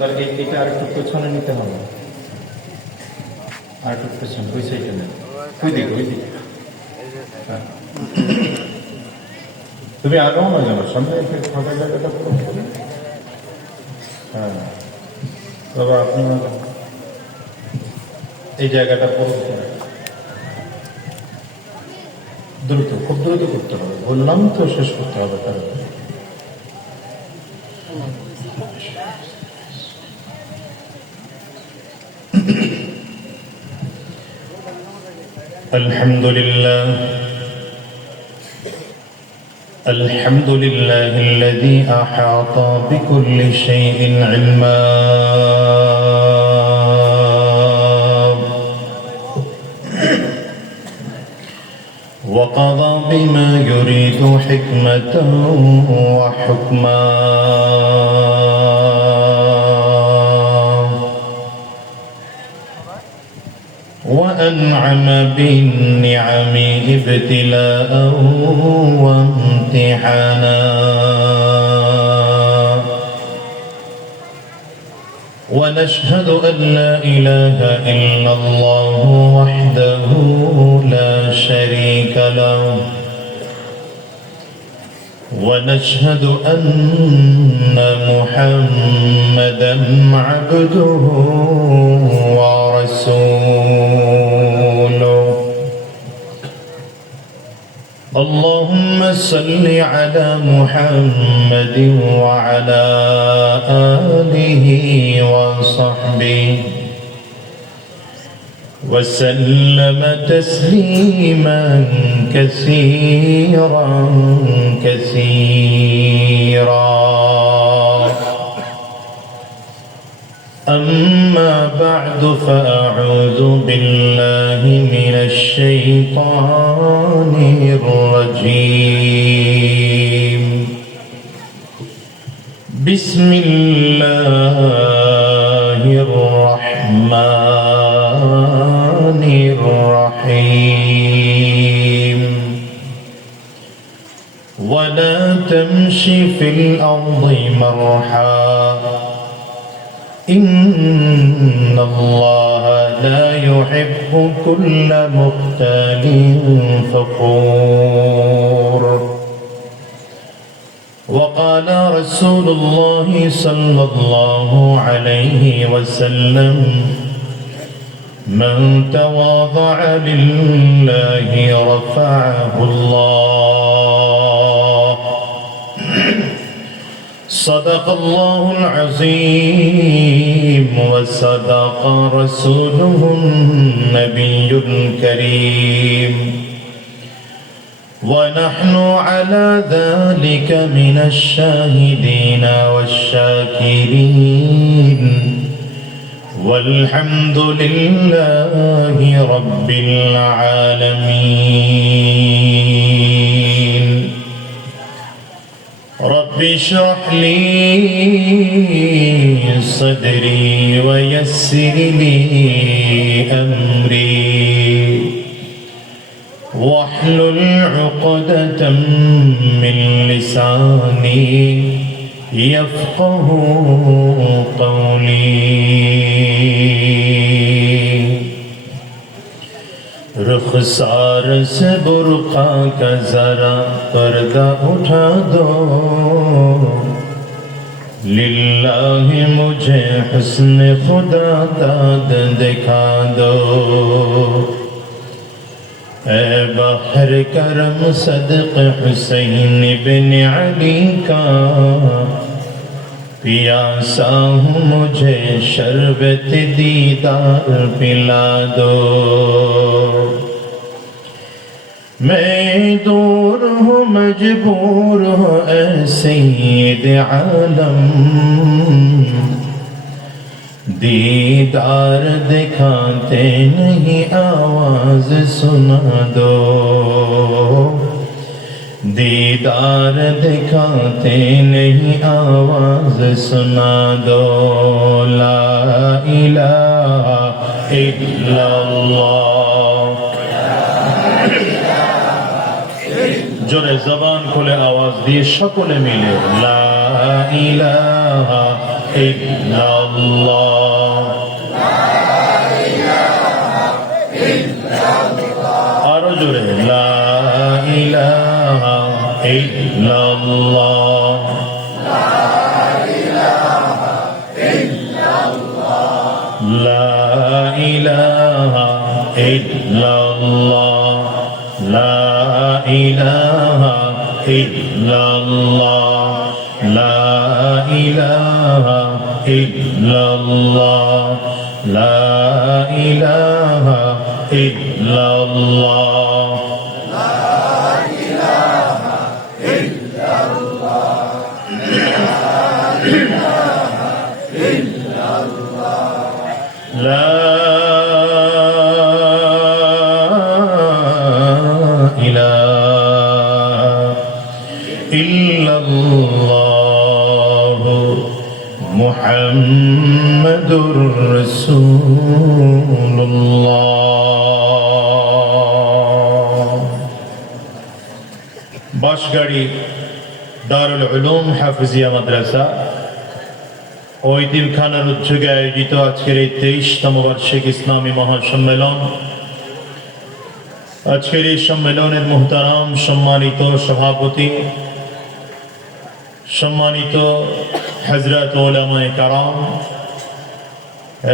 এটা আরেকটু পেছনে নিতে হবে, আরেকটু পেছনে, ওই সাইডে নেই, ওই দিকে ওই দিকে। হ্যাঁ, তুমি আগাও না জানো, সামনে ফাঁকা জায়গাটা পুরো করে। হ্যাঁ, তবে আপনার এই জায়গাটা পুরো করে দ্রুত, খুব দ্রুত করতে হবে, বললাম তো শেষ করতে হবে তার। الحمد لله، الحمد لله الذي أحاط بكل شيء علما، وقضى بما يريد حكمة وحكما، وأنعم بالنعم ابتلاء وامتحانا، ونشهد أن لا إله إلا الله وحده لا شريك له، ونشهد أن محمدا عبده ورسوله. اللهم صل على محمد وعلى آله وصحبه وسلم تسليما كثيرا كثيرا. أما بعد، فأعوذ بالله من الشيطان الرجيم. بسم الله الرحمن الرحيم. ولا تمش في الأرض مرحا، إن الله لا يحب كل مختال فخور. وقال رسول الله صلى الله عليه وسلم: من تواضع لله رفعه الله. صدق الله العظيم وصدق رسوله النبي الكريم، ونحن على ذلك من الشاهدين والشاكرين، والحمد لله رب العالمين. رب اشرح لي صدري ويسر لي أمري، واحلل عقدة من لساني يفقه قولي. رخسار سے برقع کا ذرا پردہ اٹھا دو، للہ مجھے حسن خدا داد دکھا دو. اے بحر کرم صدق حسین بن علی کا، پیاسا ہوں مجھے شربت دیدار پلا دو. میں دور ہوں مجبور ہوں اے سید عالم، دیدار دکھاتے نہیں آواز سنا دو. دیدار دکھاتے نہیں آواز سنا دو. لا الہ الا اللہ. জোরে জবান খুলে আওয়াজ দিয়ে সকলে মিলে লা ইলাহা ইল্লাল্লাহ আরো জোরে লা ইলাহা ইল্লাল্লাহ লা ইলাহা ইল্লাল্লাহ লা ইলাহা ইল্লাল্লাহ লা ইলাহা ইল্লাল্লাহ লা ইলাহা ইল্লাল্লাহ لا إله إلا الله محمد رسول الله বাঁশগাড়ি দারুল উলুম হাফিজিয়া মাদ্রাসা ও ইতিমখানার উদ্যোগে আয়োজিত আজকের এই 23তম বার্ষিক ইসলামী মহাসম্মেলন। আজকের এই সম্মেলনের মুহতারাম সম্মানিত সভাপতি, সম্মানিত হযরত উলামায়ে কেরাম,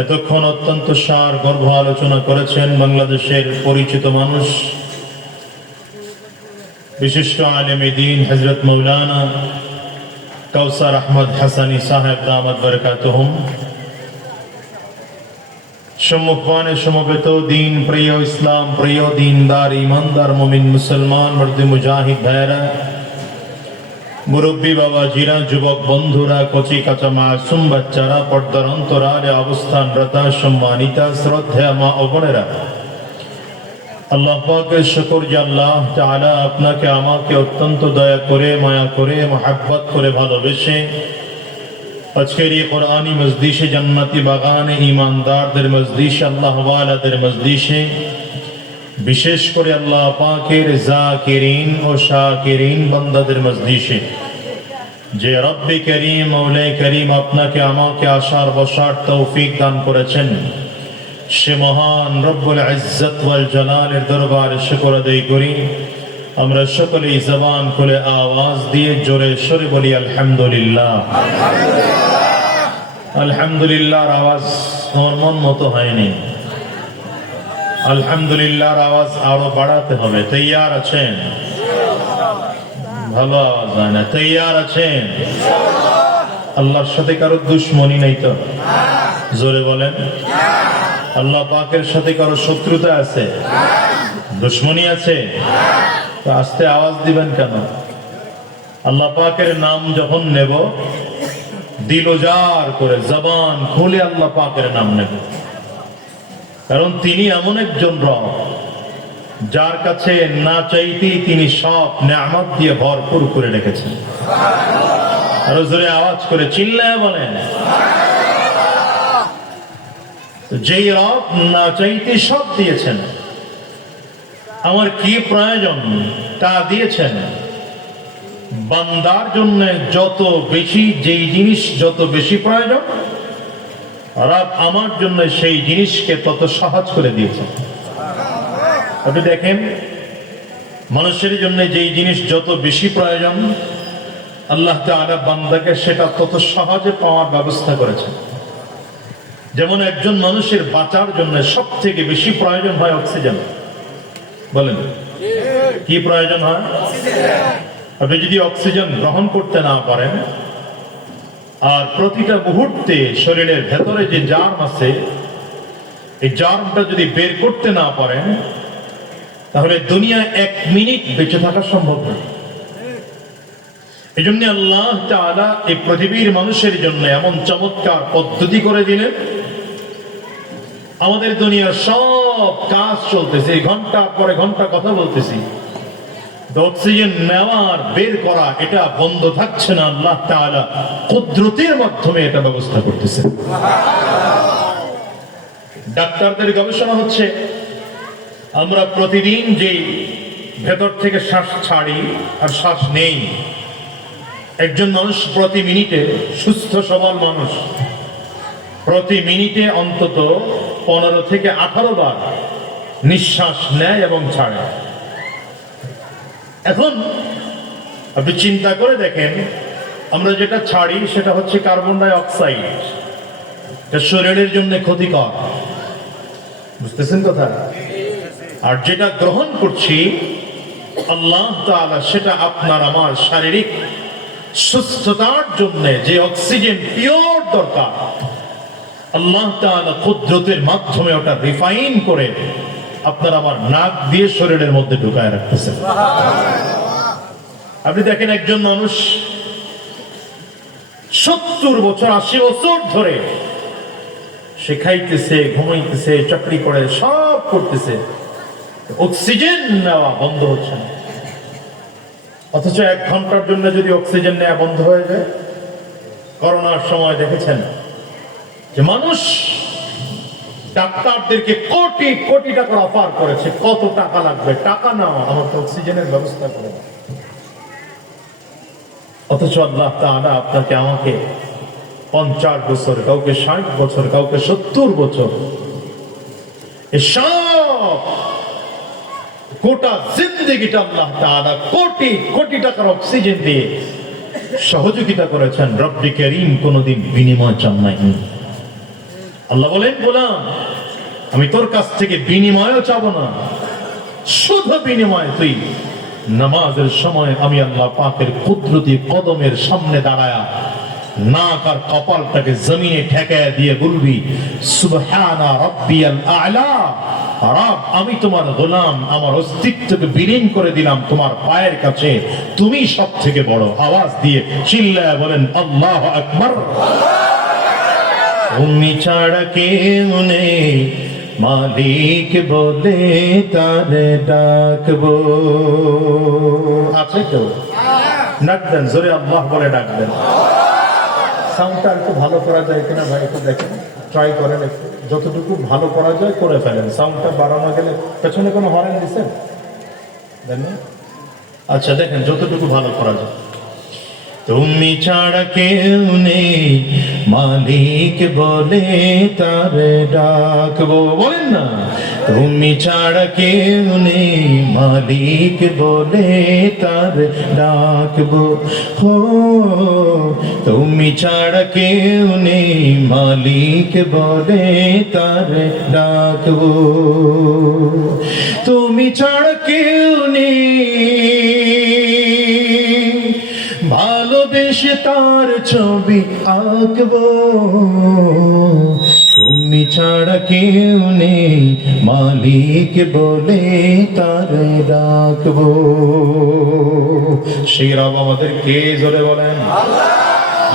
এতক্ষণ অত্যন্ত সার গর্ভ আলোচনা করেছেন বাংলাদেশের পরিচিত মানুষ, বিশিষ্ট আলেমে দ্বীন হযরত মাওলানা কাউসার আহমদ হাসানী সাহেব দামাত বরকাতুহুম। সম্মুখপানে সমবেত দিন প্রিয়, ইসলাম প্রিয়, দিনদার, ইমানদার মুমিন মুসলমান মর্দে মুজাহিদ ভাইরা, মুরব্বী বাবাজিরা, যুবক বন্ধুরা, কচি কাঁচা মাসুম বাচ্চারা, পর্দার অন্তরালে অবস্থানরত সম্মানিতা শ্রদ্ধেয় মা ও বোনেরা, আল্লাহ পাকের শুকর যে আল্লাহ তাআলা আপনাকে আমাকে অত্যন্ত দয়া করে, মায়া করে, মহব্বত করে ভালোবেসে আজকের এই কোরআনী মজলিসে, জান্নাতি বাগানে, ঈমানদারদের মজলিসে, আল্লাহ ওয়ালাদের মজলিসে, বিশেষ করে আল্লাহ পাকের যাকিরিন ও শাকিরিন বান্দাদের মজলিসে যে রব্বে করিম, মওলাই করিম আপনাকে আমাকে আসার বসার তৌফিক দান করেছেন, সে মহান রব্বুল ইজ্জত ওয়াল জালালের দরবারে শুকর আদায় করি। আমরা সকলেই জবান খুলে আওয়াজ দিয়ে জোরে সরে বলি আলহামদুলিল্লাহ। আলহামদুলিল্লাহর আওয়াজ আমার মন মতো হয়নি, আলহামদুলিল্লাহর আওয়াজ আরো বাড়াতে হবে। তৈয়ার আছেন? ভালো আওয়াজ হয় না। তৈয়ার আছেন? আল্লাহর সাথে কারো দুশ্মনী নেই তো? জোরে বলেন। আল্লাহ পাকের সাথে কারো শত্রুতা আছে? দুশ্মনী আছে? তো আস্তে আওয়াজ দিবেন কেন? আল্লাহ পাকের নাম যখন নেব, দিল উজাড় করে জবান খুলে আল্লাহ পাকের নাম নেব, কারণ তিনি এমন একজন রব যার কাছে না চাইতেই তিনি সব নেয়ামত দিয়ে ভরপুর করে রেখেছেন। আরো জোরে আওয়াজ করে চিল্লায় বলেন। যেই রব না চাইতে সব দিয়েছেন, আমার কি প্রয়োজন তা দিয়েছেন। বান্দার জন্য যত বেশি, যেই জিনিস যত বেশি প্রয়োজন, রব আমার জন্য সেই জিনিসকে তত সহজ করে দিয়েছেন। আপনি দেখেন, মানুষের জন্য যেই জিনিস যত বেশি প্রয়োজন, আল্লাহ তাআলা বান্দাকে সেটা তত সহজে পাওয়ার ব্যবস্থা করেছেন। যেমন একজন মানুষের বাঁচার জন্য সব থেকে বেশি প্রয়োজন হয় অক্সিজেন। বলেন কি প্রয়োজন হয়? আপনি যদি অক্সিজেন গ্রহণ করতে না পারেন, আর প্রতিটা মুহূর্তে শরীরের ভেতরে যে জার্ম আছে, এই জার্মটা যদি বের করতে না পারেন, তাহলে দুনিয়া 1 মিনিট বেঁচে থাকা সম্ভব নয়। এই জন্য আল্লাহ তাআলা এই পৃথিবীর মানুষের জন্য এমন চমৎকার পদ্ধতি করে দিলেন। আমাদের দুনিয়ার সব কাজ চলতেছে, ঘন্টার পরে ঘন্টা কথা বলতেছি, অক্সিজেন নেওয়া আর বের করা এটা বন্ধ থাকছে না। আল্লাহ তাআলা কুদরতের মাধ্যমে এটা ব্যবস্থা করতেছে। ডাক্তারদের গবেষণা হচ্ছে, আমরা প্রতিদিন যেই ভেতর থেকে শ্বাস ছাড়ি আর শ্বাস নেই, একজন মানুষ প্রতি মিনিটে, সুস্থ সবল মানুষ প্রতি মিনিটে অন্তত 15 থেকে 18 বার নিঃশ্বাস নেয় এবং ছাড়ে। এখন আপনি চিন্তা করে দেখেন, আমরা যেটা ছাড়ি সেটা হচ্ছে কার্বন ডাই অক্সাইড, এটা শরীরের জন্য ক্ষতিকর, বুঝতেছেন কথা? আর যেটা গ্রহণ করছি আল্লাহ তাআলা, সেটা আপনার আমার শারীরিক সুস্থতার জন্য যে অক্সিজেন পিওর দরকার, আল্লাহ তাআলা কুদরতের মাধ্যমে ওটা রিফাইন করে আপনার আমার নাক দিয়ে শরীরের মধ্যে ঢুকায় রাখতেছেন। আপনি দেখেন একজন মানুষ 70 বছর 80 বছর ধরে সে খাইতেছে, ঘুমাইতেছে, চাকরি করে, সব করতেছে, অক্সিজেন নেওয়া বন্ধ হচ্ছে না। অথচ 1 ঘন্টার জন্য যদি অক্সিজেন নেওয়া বন্ধ হয়ে যায়, করোনার সময় দেখেছেন যে মানুষ ডাক্তারদেরকে কোটি কোটি টাকার অফার করেছে, কত টাকা লাগবে, টাকা নাও, আমাকে অক্সিজেনের ব্যবস্থা করে। অথচ আল্লাহ তাআলা আপনাকে আমাকে 50 বছর, কাউকে 60 বছর, কাউকে 70 বছর, এসব গোটা জিন্দেগিটা আল্লাহ তাআলা কোটি কোটি টাকার অক্সিজেন দিয়ে সহযোগিতা করেছেন। রব্বি কারীম কোনদিন বিনিময় চান নাই। আল্লাহ বলেন, গোলাম আমি তোর কাছ থেকে বিনিময়ও চাবো না, শুধু বিনিময় তুই নামাজের সময় আমি আল্লাহ পাকের কুদরতি কদমের সামনে দাঁড়ায়া নাক আর কপালটাকে জমিনে ঠেকায়া দিয়ে বলবি, সুবহানা রাব্বিয়াল আ'লা, রব আমি তোমার গোলাম, আমার অস্তিত্বকে বিলীন করে দিলাম তোমার পায়ের কাছে, তুমি সব থেকে বড়। আওয়াজ দিয়ে চিল্লায়া বলেন আল্লাহু আকবার। তুমি ছাড়া কেউ নেই, মালিক বলে তারে ডাকবো। আছে কেউ? ডাকবেন, জোরে আল্লাহ বলে ডাকবেন। সাউন্ডটা একটু ভালো করা যায় কিনা ভাই, একটু দেখেন, ট্রাই করেন, একটু যতটুকু ভালো করা যায় করে ফেলেন। সাউন্ডটা বাড়ানো গেলে, পেছনে কোনো হরেন দিচ্ছেন? আচ্ছা দেখেন যতটুকু ভালো করা যায়। তুমি ছাড়া কেউ নেই, মালিক বলে তারে ডাকবো। বলেন না, তুমি ছাড়া কেউ নেই, মালিক বলে তারে ডাকবো। হো তুমি ছাড়া কেউ নেই, মালিক বলে তারে ডাকবো। তুমি ছাড়া কেউ নেই, ভালোবেসে তার ছবি আঁকবো। তুমি ছাড়া কেউ নেই, মালিক বলে তারে ডাকবো। সেই রব আমাদের কে? জোরে বলেন।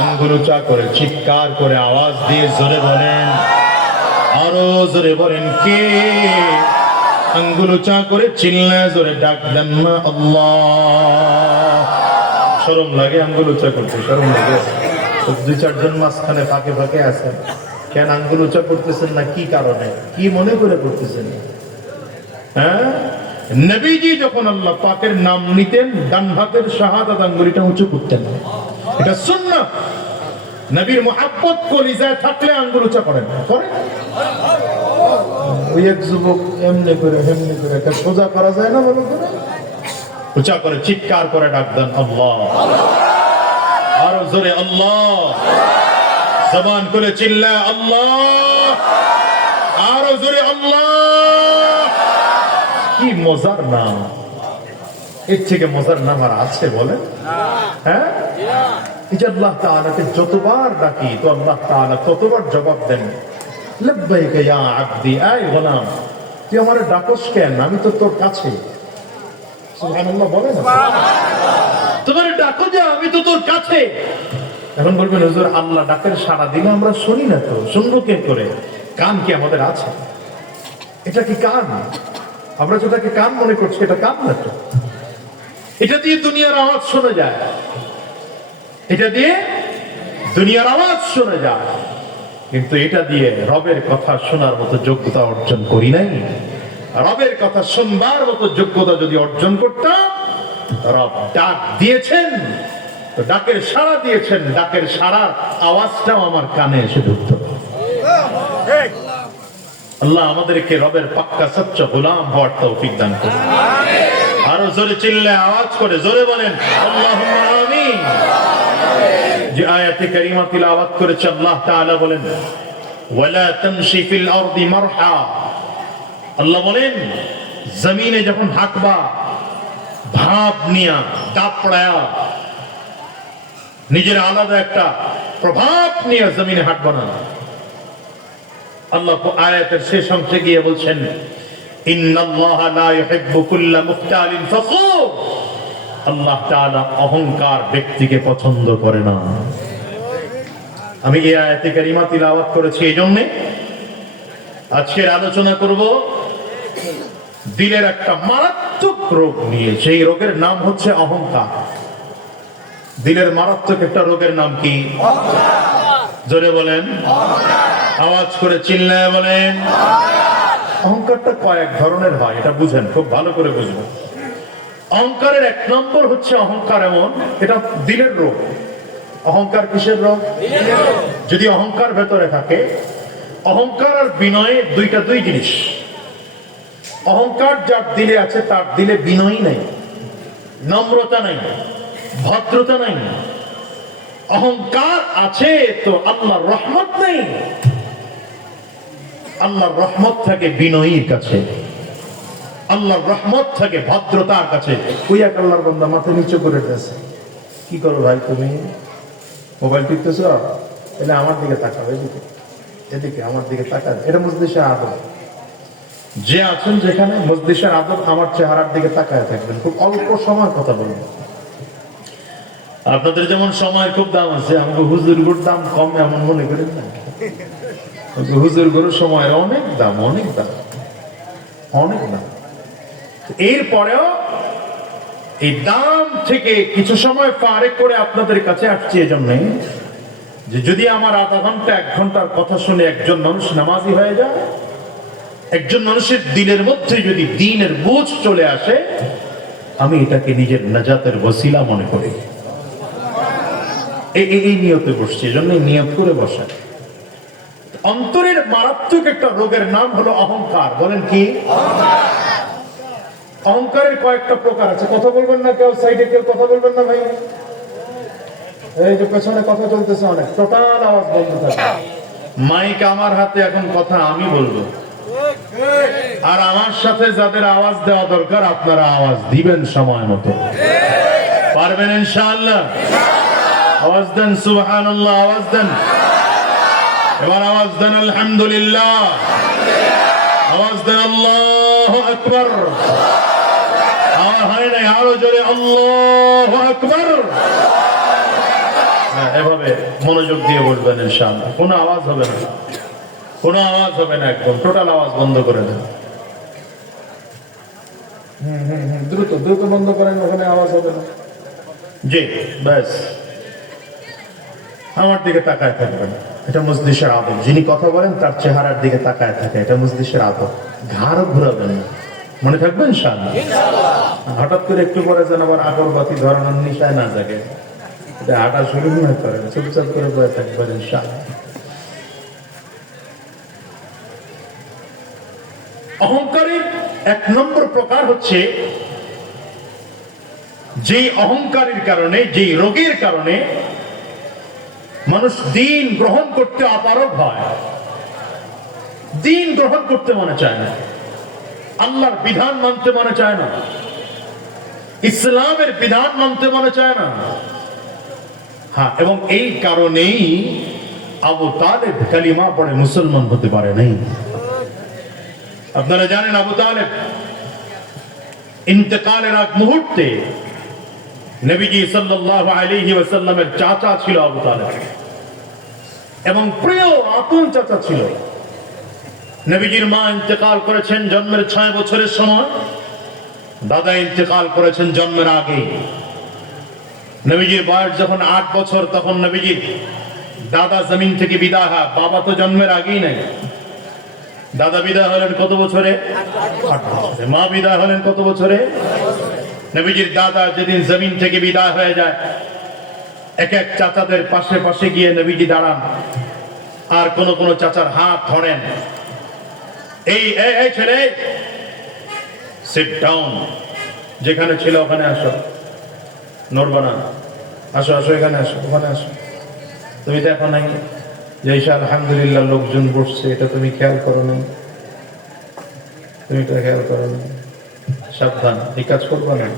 আঙ্গুল উঁচা করে, চিৎকার করে, আওয়াজ দিয়ে জোরে বলেন, আরো জোরে বলেন কে? আঙ্গুল উঁচা করে চিল্লায় জোরে ডাক দেন না আল্লাহ। শরম লাগে আঙ্গুল উঁচা করতে? শরম লাগে? 2-4 জন মাঝখানে ফাঁকে ফাঁকে আছেন, কেন আঙ্গুল উঁচা করতেছেন না? কি কারণে, কি মনে করে করতেছেন? হ্যাঁ, নবীজি যখন আল্লাহ পাকের নাম নিতেন, ডান হাতের শাহাদাত আঙ্গুলিটা উঁচু করতেন, এটা সুন্নাত। নবীর মুহাব্বত কলিজায় থাকলে আঙ্গুল উঁচা করেন। করে ওই এক যুবক এমনি করে হেমনি করে, এটা সোজা করা যায় না? ভালো করে উঁচা করে চিৎকার করে ডাক দেন আল্লাহ। আরো জোরে আল্লাহ, জবান করে চিল্লা আল্লাহ, আরো জোরে আল্লাহ। কি মজার নাম! এর থেকে মজার নাম আর আছে বলেন? হ্যাঁ, এই যে আল্লাহ তাআলাকে যতবার ডাকি তো আল্লাহ তাআলা ততবার জবাব দেন, লব্বাইকা ইয়া আবদি, আয় গোলাম তুই আমারে ডাকস কেন? আমি তো তোর কাছে। সুবহানাল্লাহ বলেন, তোমার ডাকো যা, আমি তো তোর কাছে। এখন বলবেন হুজুর আল্লাহ ডাকের সাড়া দিলে আমরা শুনি না তো, শুনবো কে করে? কান কি আমাদের আছে? এটা কি কান? আমরা যেটাকে কান মনে করছি এটা কান না তো। এটা দিয়ে দুনিয়ার আওয়াজ শোনা যায়, এটা দিয়ে দুনিয়ার আওয়াজ শোনা যায়, কিন্তু এটা দিয়ে রবের কথা শোনার মতো যোগ্যতা অর্জন করি নাই। রবের কথা শুনবার মতো যোগ্যতা যদি অর্জন করতাম, রব ডাক দিয়েছেন তো ডাকের সাড়া দিয়েছেন, ডাকের সাড়ার আওয়াজটাও আমার কানে এসে ঢুকত। আল্লাহ আমাদেরকে রবের পাক্কা সচ্চ গোলাম হওয়ার তৌফিক দান করুন। আরো জোরে চিল্লে আওয়াজ করে জোরে বলেন আল্লাহুম্মা আমিন। যে আয়াতে কারিমা তিলাওয়াত করেছে আল্লাহ তাআলা বলেন ওয়ালা তামশি ফিল আরদি মারহা। আল্লাহ বলেন জমিনে যখন হাঁটবা ভাব নিয়া দাপড়ায়া, নিজের আলাদা একটা প্রভাব নিয়ে জমিনে হাঁটবা না। আল্লাহ আয়াতের শেষ অংশে গিয়ে বলছেন ইন্নাল্লাহা লা ইউহিব্বু কুল্লা মুখতালিন ফখুর। আল্লাহ তাআলা অহংকার ব্যক্তিকে পছন্দ করে না। আমি এই আয়াতে কারিমা তিলাওয়াত করেছি এই জন্য আজকের আলোচনা করব দিলের একটা মারাত্মক রোগ নিয়ে। সেই রোগের নাম হচ্ছে অহংকার। দিলের মারাত্মক একটা রোগের নাম কি? জোরে বলেন, আওয়াজ করে চিল্লায় বলেন। অহংকারটা কয়েক ধরনের হয়, এটা বুঝেন, খুব ভালো করে বুঝবেন। অহংকারের এক নম্বর হচ্ছে অহংকার এমন, এটা দিলের রোগ। অহংকার কিসের রোগ? যদি অহংকার ভেতরে থাকে, অহংকার আর বিনয় দুই জিনিস। অহংকার যার দিলে আছে তার দিলে বিনয় নাই, নম্রতা নাই, ভদ্রতা নাই। অহংকার আছে তো আল্লাহর রহমত নেই। আল্লাহর রহমত থাকে বিনয়ীর কাছে, আল্লাহর রহমত থাকে ভদ্রতার কাছে। ওই এক আল্লাহর বান্দা মাথা নিচু করে দিয়েছে, কি করো ভাই তুমি? মোবাইল টিপতেছ? তাহলে আমার দিকে তাকাও, এদিকে এদিকে আমার দিকে তাকান। এটা মজলিসের আদব। যে আছেন যেখানে মজলিসের আদব, আমার চেহারার দিকে তাকায় থাকবেন। খুব অল্প সময় কথা বলবেন। আপনাদের যেমন সময়ের খুব দাম আছে, আমাকে হুজুরগুর দাম কম এমন মনে করেন না। হুজুরগুর সময়ের অনেক দাম, অনেক দাম, অনেক দাম। এরপরেও এই দাম থেকে কিছু সময় পারে করে আপনাদের কাছে আসছি এজন্য যে যদি আমার আধা ঘন্টা 1 ঘন্টার কথা শুনে একজন মানুষ নামাজি হয়ে যায়, একজন মানুষের দিলের মধ্যে যদি দ্বীনের বোঝ চলে আসে, আমি এটাকে নিজের নাজাতের ওসিলা মনে করি। এই নিয়তে বসছি, এজন্য নিয়ত করে বসা। অন্তরের মারাত্মক একটা রোগের নাম হলো অহংকার। বলেন কি? অহংকারের কয়েকটা প্রকার আছে। কথা বলবেন না কেউ, সাইডে কেউ কথা বলবেন না ভাই। এই যে পেছনে কথা চলতেছে অনেক, টোটাল আওয়াজ বন্ধ থাকবে। মাইক আমার হাতে, এখন কথা আমি বলবো। আর আমার সাথে যাদের আওয়াজ দেওয়া দরকার আপনারা আওয়াজ দিবেন সময় মতো। পারবেন ইনশাআল্লাহ? আওয়াজ দেন সুবহানাল্লাহ, আওয়াজ দেন। এবার আওয়াজ দেন আলহামদুলিল্লাহ, আওয়াজ দেন আল্লাহু আকবার। আওয়াজ হয় নাই, আরো জোরে আল্লাহু আকবার। এভাবে মনোযোগ দিয়ে বলবেন ইনশাআল্লাহ। কোনো আওয়াজ হবে না, কোনো আওয়াজ হবে না, একদম টোটাল আওয়াজ বন্ধ করে দেন। দ্রুত দ্রুত বন্ধ করেন, ওখানে আওয়াজ হবে না। জি ব্যাস, আমার দিকে তাকায় থাকবেন। এটা মজলিসের আদব। যিনি কথা বলেন তার চেহারার দিকে তাকায় থাকে, এটা মজলিসের আদব। ঘাড়ও ঘুরাবেন না, মনে থাকবেন ইনশাআল্লাহ। হঠাৎ করে একটু পরে যেন আবার আগরবাতি ধরানোর নিশায় না জাগে, এটা হাঁটা শুরু না করেন, চুপচাপ করে বয়ে থাকবেন ইনশাআল্লাহ। অহংকারের 1 নম্বর প্রকার হচ্ছে যেই অহংকারের কারণে, যেই রোগের কারণে মানুষ দিন গ্রহণ করতে অপারগ হয়, দিন গ্রহণ করতে মনে চায় না, আল্লাহর বিধান মানতে মনে চায় না, ইসলামের বিধান মানতে মনে চায় না। হ্যাঁ, এবং এই কারণেই আবু তালেব কালিমা পড়ে মুসলমান হতে পারে নাই। আপনারা জানেন আবু তালেব ইন্তেকালের আগ মুহূর্তে নবীজি সাল্লাল্লাহু আলাইহি ওয়াসাল্লামের চাচা ছিল আবু তালেব, এবং প্রিয় আপন চাচা ছিল। নবীজির মা ইন্তেকাল করেছেন জন্মের 6 বছরের সময়, দাদা ইন্তেকাল করেছেন জন্মের আগেই। নবীজির বয়স যখন 8 বছর, তখন নবীজির দাদা জমিন থেকে বিদায় হয়। বাবা তো জন্মের আগেই নাই। দাদা বিদায় হলেন কত বছরে? 8 বছরে। মা বিদায় হলেন কত বছরে? নবীজির দাদা যেদিন জমিন থেকে বিদায় হয়ে যায়, এক এক চাচাদের পাশে পাশে গিয়ে নবীজি দাঁড়ান, আর কোন কোন চাচার হাত ধরেন, এই এই ছেলে সিট ডাউন, যেখানে ছিল ওখানে আসো, নড়বা না, আসো আসো এখানে আসো, ওখানে আসো। তুমি দেখো নাই যে ঈশা আলহামদুলিল্লাহ লোকজন বসছে, এটা তুমি খেয়াল করো নাই, তুমি এটা খেয়াল করো নাই, সাবধান, এই কাজ করবো না।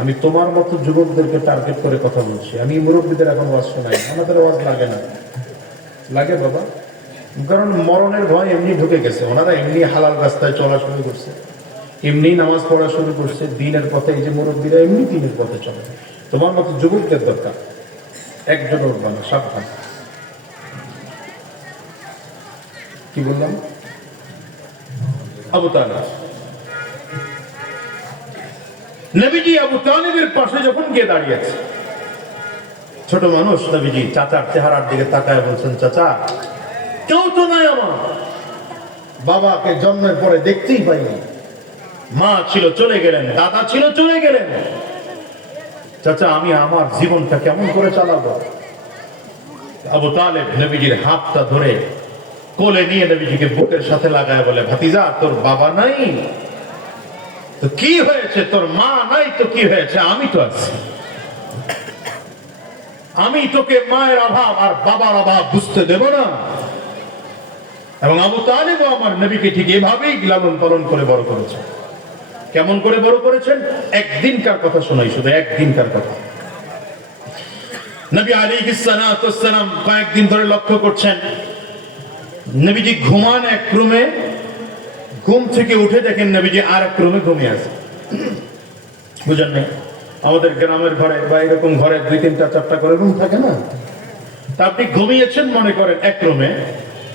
আমি তোমার মতো যুবকদেরকে টার্গেট করে কথা বলছি, আমি মুরব্বীদের এখন ওয়াজ শোনাই, আমাদের ওয়াজ লাগে না, লাগে বাবা, কারণ মরণের ভয় এমনি ঢুকে গেছে, ওনারা এমনি হালাল রাস্তায় চলা শুরু করছে, এমনি নামাজ পড়া শুরু করছে দিনের পথে, এই যে মুরব্বীরা এমনি দিনের পথে চলে। তোমার মতো যুবকদের দরকার, একজন উঠবা না, সাবধান। কি বললাম? আবু তালেব, নবীজি আবু তালেবের পাশে যখন গিয়ে দাঁড়িয়েছে, ছোট মানুষ, নবীজি চাচার চেহারার দিকে তাকায় বলছেন, চাচা কেউ তো নাই আমার, বাবাকে জন্মের পরে দেখতেই পাইনি, মা ছিল চলে গেলেন, দাদা ছিল চলে গেলেন, চাচা আমি আমার জীবনটা কেমন করে চালাবো? আবু তালেব নবীজির হাতটা ধরে কোলে নিয়ে নবীজিকে বুকের সাথে লাগায় বলে, ভাতিজা তোর বাবা নাই তো কি হয়েছে, তোর মা নাই তো কি হয়েছে, আমি তো আছি, আমি তোকে মায়ের অভাব আর বাবার অভাব বুঝতে দেব না। এবং আবু তালেব আমার নবীকে ঠিক এভাবেই লালন পালন করে বড় করেছে। কেমন করে বড় করেছেন? একদিনকার কথা শোনাই, শুধু একদিনকার কথা। নবী আলাইহিস সালাতু ওয়াস সালাম কয়েকদিন ধরে লক্ষ্য করছেন, নবীজি ঘুমান এক রুমে, ঘুম থেকে উঠে দেখেন নবীজি আর এক রুমে ঘুমিয়ে আছে। বুঝেন না? আমাদের গ্রামের ঘরে বা এরকম ঘরে 2, 3, 4টা করে রুম থাকে না? তা আপনি ঘুমিয়েছেন মনে করেন এক রুমে,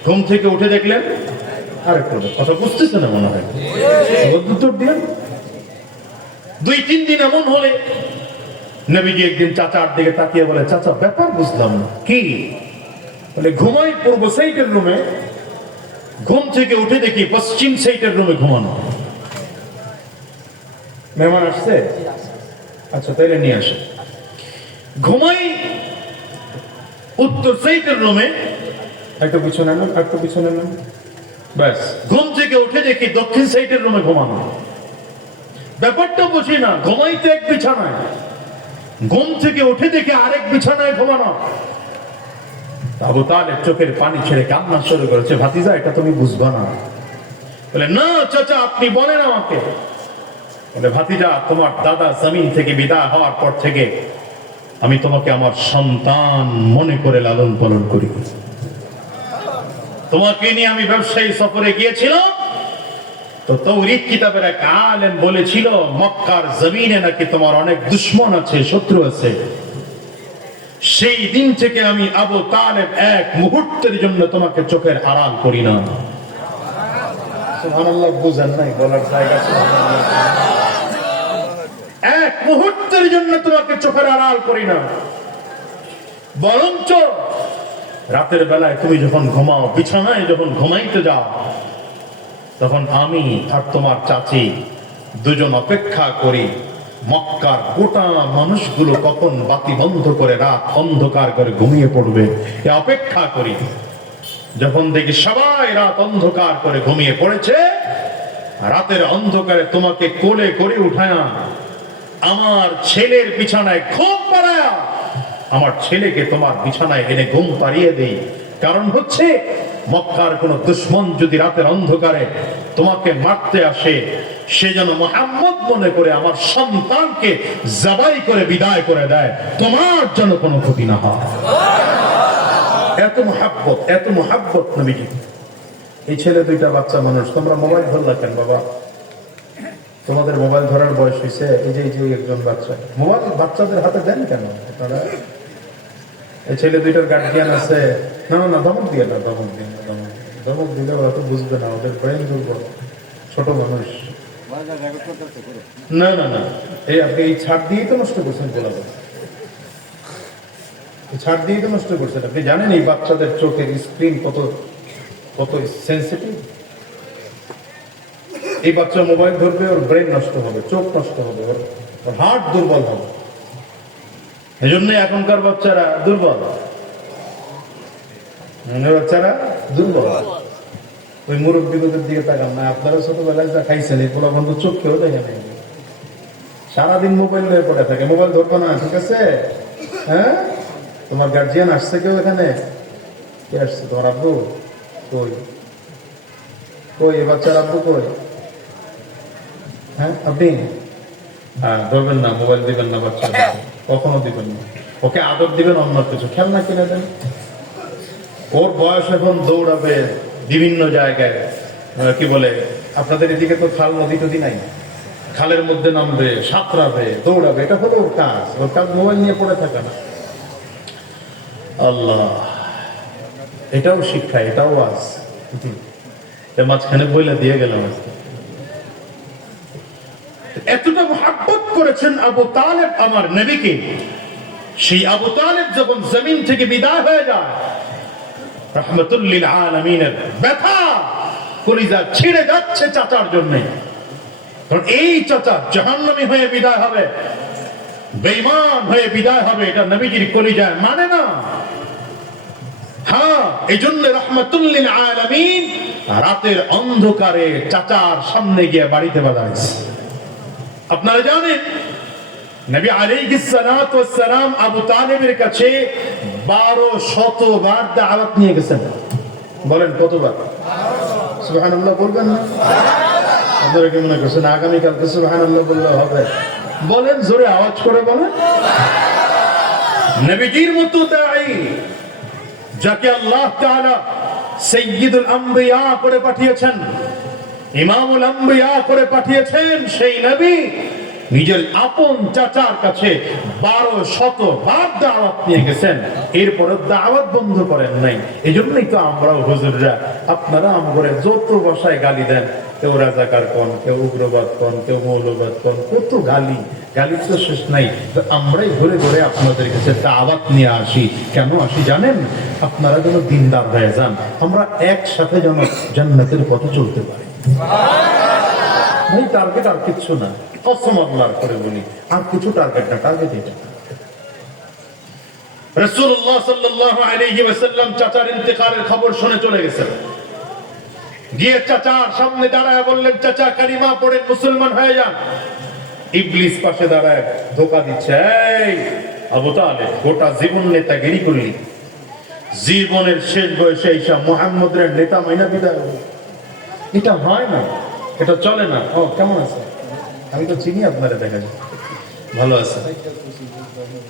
ঘুম থেকে উঠে দেখলেন আরেক রুমে। কথা বুঝতেছে না মনে হয়? উত্তর দিলেন। 2-3 দিন এমন হলে নবীজি একদিন চাচার দিকে তাকিয়ে বলে, চাচা ব্যাপার বুঝলাম না। কি? বলে ঘুমাই পূর্ব সাইডের রুমে, ঘুম থেকে উঠে দেখি পশ্চিম সাইডের রুমে ঘুমানো। মেহমান আসছে? আচ্ছা তাইলে নিয়ে আসে। ঘুমাই উত্তর সাইডের রুমে, একটু পিছনে নেন, একটু পিছনে নেন, ব্যাস। ঘুম থেকে উঠে দেখি দক্ষিণ সাইডের রুমে ঘুমানো। ব্যাপারটা বুঝি না, ঘুমাইতে এক বিছানায়, ঘুম থেকে উঠে দেখে আরেক বিছানায় ঘুমানো। আবু তালেব চোখের পানি ছেড়ে কান্না শুরু করেছে, ভাতিজা এটা তুমি বুঝবা না। বলে না চাচা আপনি বলেন আমাকে। বলে ভাতিজা তোমার দাদা জমিন থেকে বিদায় হওয়ার পর থেকে আমি তোমাকে আমার সন্তান মনে করে লালন পালন করি। তোমাকে নিয়ে আমি ব্যবসায়ী সফরে গিয়েছিলাম, তো তাওরীত কিতাবের এক আলেম বলেছিল মক্কার জমিনে নাকি তোমার অনেক দুশমন আছে, শত্রু আছে। সেই দিন থেকে আমি আবু তালেব এক মুহূর্তের জন্য তোমাকে চোখের আড়াল করি না। সুবহানাল্লাহ, বুঝেন নাই বলার জায়গা? এক মুহূর্তের জন্য তোমাকে চোখের আড়াল করি না, বরঞ্চ রাতের বেলায় তুমি যখন ঘুমাও, বিছানায় যখন ঘুমাইতে যাও, তখন আমি আর তোমার চাচি দুজন অপেক্ষা করি মক্কার গোটা মানুষগুলো কখন বাতি বন্ধ করে রাত অন্ধকার করে ঘুমিয়ে পড়বে, এ অপেক্ষা করি। যখন দেখি সবাই রাত অন্ধকার করে ঘুমিয়ে পড়েছে, রাতের অন্ধকারে তোমাকে কোলে করে উঠায়া আমার ছেলের বিছানায় ঘুম পাড়ায়া আমার ছেলেকে তোমার বিছানায় এনে ঘুম পাড়িয়ে দেই। কারণ হচ্ছে মক্কার কোন দুশমন যদি রাতের অন্ধকারে তোমাকে মারতে আসে, সে যেন মুহাম্মদ মনে করে আমার সন্তানকে জবাই করে বিদায় করে দেয়, তোমার যেন কোনো ক্ষতি না হয়। এত মুহাব্বত, এত মুহাব্বত নবীজি। এই ছেলে দুইটা বাচ্চা মানুষ, তোমরা মোবাইল ধরলা কেন বাবা? তোমাদের মোবাইল ধরার বয়স হয়েছে? এই যে একজন বাচ্চা, মোবাইল বাচ্চাদের হাতে দেন কেন আপনারা? এই ছেলে দুইটার গার্ডিয়ান আছে, না না ধমক দিয়ে না, ধমক দিয়ে না, ধমক দিলে ওরা তো বুঝবে না, ওদের ব্রেন দুর্বল, ছোট মানুষ। না না না, এই আপনি এই ছাড় দিয়েই তো নষ্ট করছেন, বলা যায় ছাড় দিয়েই তো নষ্ট করছেন। আপনি জানেন এই বাচ্চাদের চোখের স্ক্রিন কত কত সেন্সিটিভ? এই বাচ্চা মোবাইল ধরবে, ওর ব্রেন নষ্ট হবে, চোখ নষ্ট হবে, ওর হার্ট দুর্বল হবে। এই জন্য এখনকার বাচ্চারা দুর্বল, বাচ্চারা দুর্বল। ওই মুরব্বীদের দিকে তাকান না, আপনারা ছোটবেলায় যা খাইছেন এই পোলা বন্ধু চোখেও দেখে নেই, সারাদিন মোবাইল নিয়ে পড়ে থাকে, মোবাইল ধরবো না, ঠিক আছে? হ্যাঁ, তোমার গার্জিয়ান আসছে কেউ এখানে? কে আসছে? তোমার আব্বু কই? কই এ বাচ্চার আব্বু কই? হ্যাঁ, আপনি ধরবেন না, মোবাইল দিবেন না বাচ্চা, কখনো দিবেন না। ওকে আদর দিবেন, অন্য কিছু খেলনা কিনে দেন। ওর বয়স এখন দৌড়াবে বিভিন্ন জায়গায়, কি বলে আপনাদের এদিকে তো খাল নদী টদী নাই, খালের মধ্যে নামবে, সাঁতরাবে, দৌড়াবে, এটা হলো ওর কাজ। ওর কাজ মোবাইল নিয়ে পড়ে থাকে না। আল্লাহ, এটাও শিক্ষা, এটাও আজ এর মাঝখানে বইলা দিয়ে গেলাম। এতটা মহব্বত করেছেন আবু তালেব আমার নবীকে, সেই আবু তালেব যখন জমিন থেকে বিদায় হয়ে যায়, রাহমাতুল লিল আলামিনের ব্যথা, কলিজা ছিঁড়ে যাচ্ছে চাচার জন্য। কারণ এই চাচা জাহান্নামী হয়ে বিদায় হবে, বেঈমান হয়ে বিদায় হবে, এটা নবীজির কলিজায় মানে না। হ্যাঁ, এই জন্য রাহমাতুল লিল আলামিন রাতের অন্ধকারে চাচার সামনে গিয়ে বাড়িতে বাজাইছে। আপনারা জানেন নবী আলাইহিস সালাতু ওয়াস সালাম আবু তালেবের কাছে 1200 বার দাওয়াত নিয়ে গেছেন। বলেন কতবার? সুবহানাল্লাহ বলবেন না? আপনারা কি মনে করছেন আগামী কালকে সুবহানাল্লাহ বললে হবে? বলেন, জোরে আওয়াজ করে বলেন। নবীজির মতো দাঈ, যাকে আল্লাহ তাআলা সাইয়্যিদুল আম্বিয়া করে পাঠিয়েছেন, ইমামুল আম্বিয়া করে পাঠিয়েছেন, সেই নবী নিজের আপন চাচার কাছে 1200 বার দাওয়াত নিয়ে গেছেন, এরপরে দাওয়াত বন্ধ করেন নাই। এই জন্যই তো আমরাও হুজুররা, আপনারা আমগরে যত ভাষায় গালি দেন, কেউ রাজাকার কোন, কেউ উগ্রবাদ কোন, কেউ মৌলবাদ কোন, কত গালি, গালির তো শেষ নাই। তো আমরাই ঘুরে ঘুরে আপনাদের কাছে দাওয়াত নিয়ে আসি। কেন আসি জানেন? আপনারা যেন দিনদার হয়ে যান, আমরা একসাথে যেন জান্নাতের পথে চলতে পারি। টার্গেট আর কিচ্ছু না, কসম আল্লাহর করে বলি, আর কিছু টার্গেট না, টার্গেট এটা। রাসূলুল্লাহ সাল্লাল্লাহু আলাইহি ওয়াসাল্লাম চাচার ইন্তেকালের খবর শুনে চলে গেছেন। গিয়ে চাচার সামনে দাঁড়ায় বললেন, চাচা কালিমা পড়ে মুসলমান হয়ে যান। ইবলিস পাশে দাঁড়ায় ধোঁকা দিচ্ছে, এই আবু তালেব, গোটা জীবন নেতাগিরি করলি, জীবনের শেষ বয়সে এসে মুহাম্মদের নেতা মাইনা বিদায় হলো। এটা হয় না, এটা চলে না। ও কেমন আছে? আমি তো চিনি আপনারা, দেখা যায় ভালো আছে।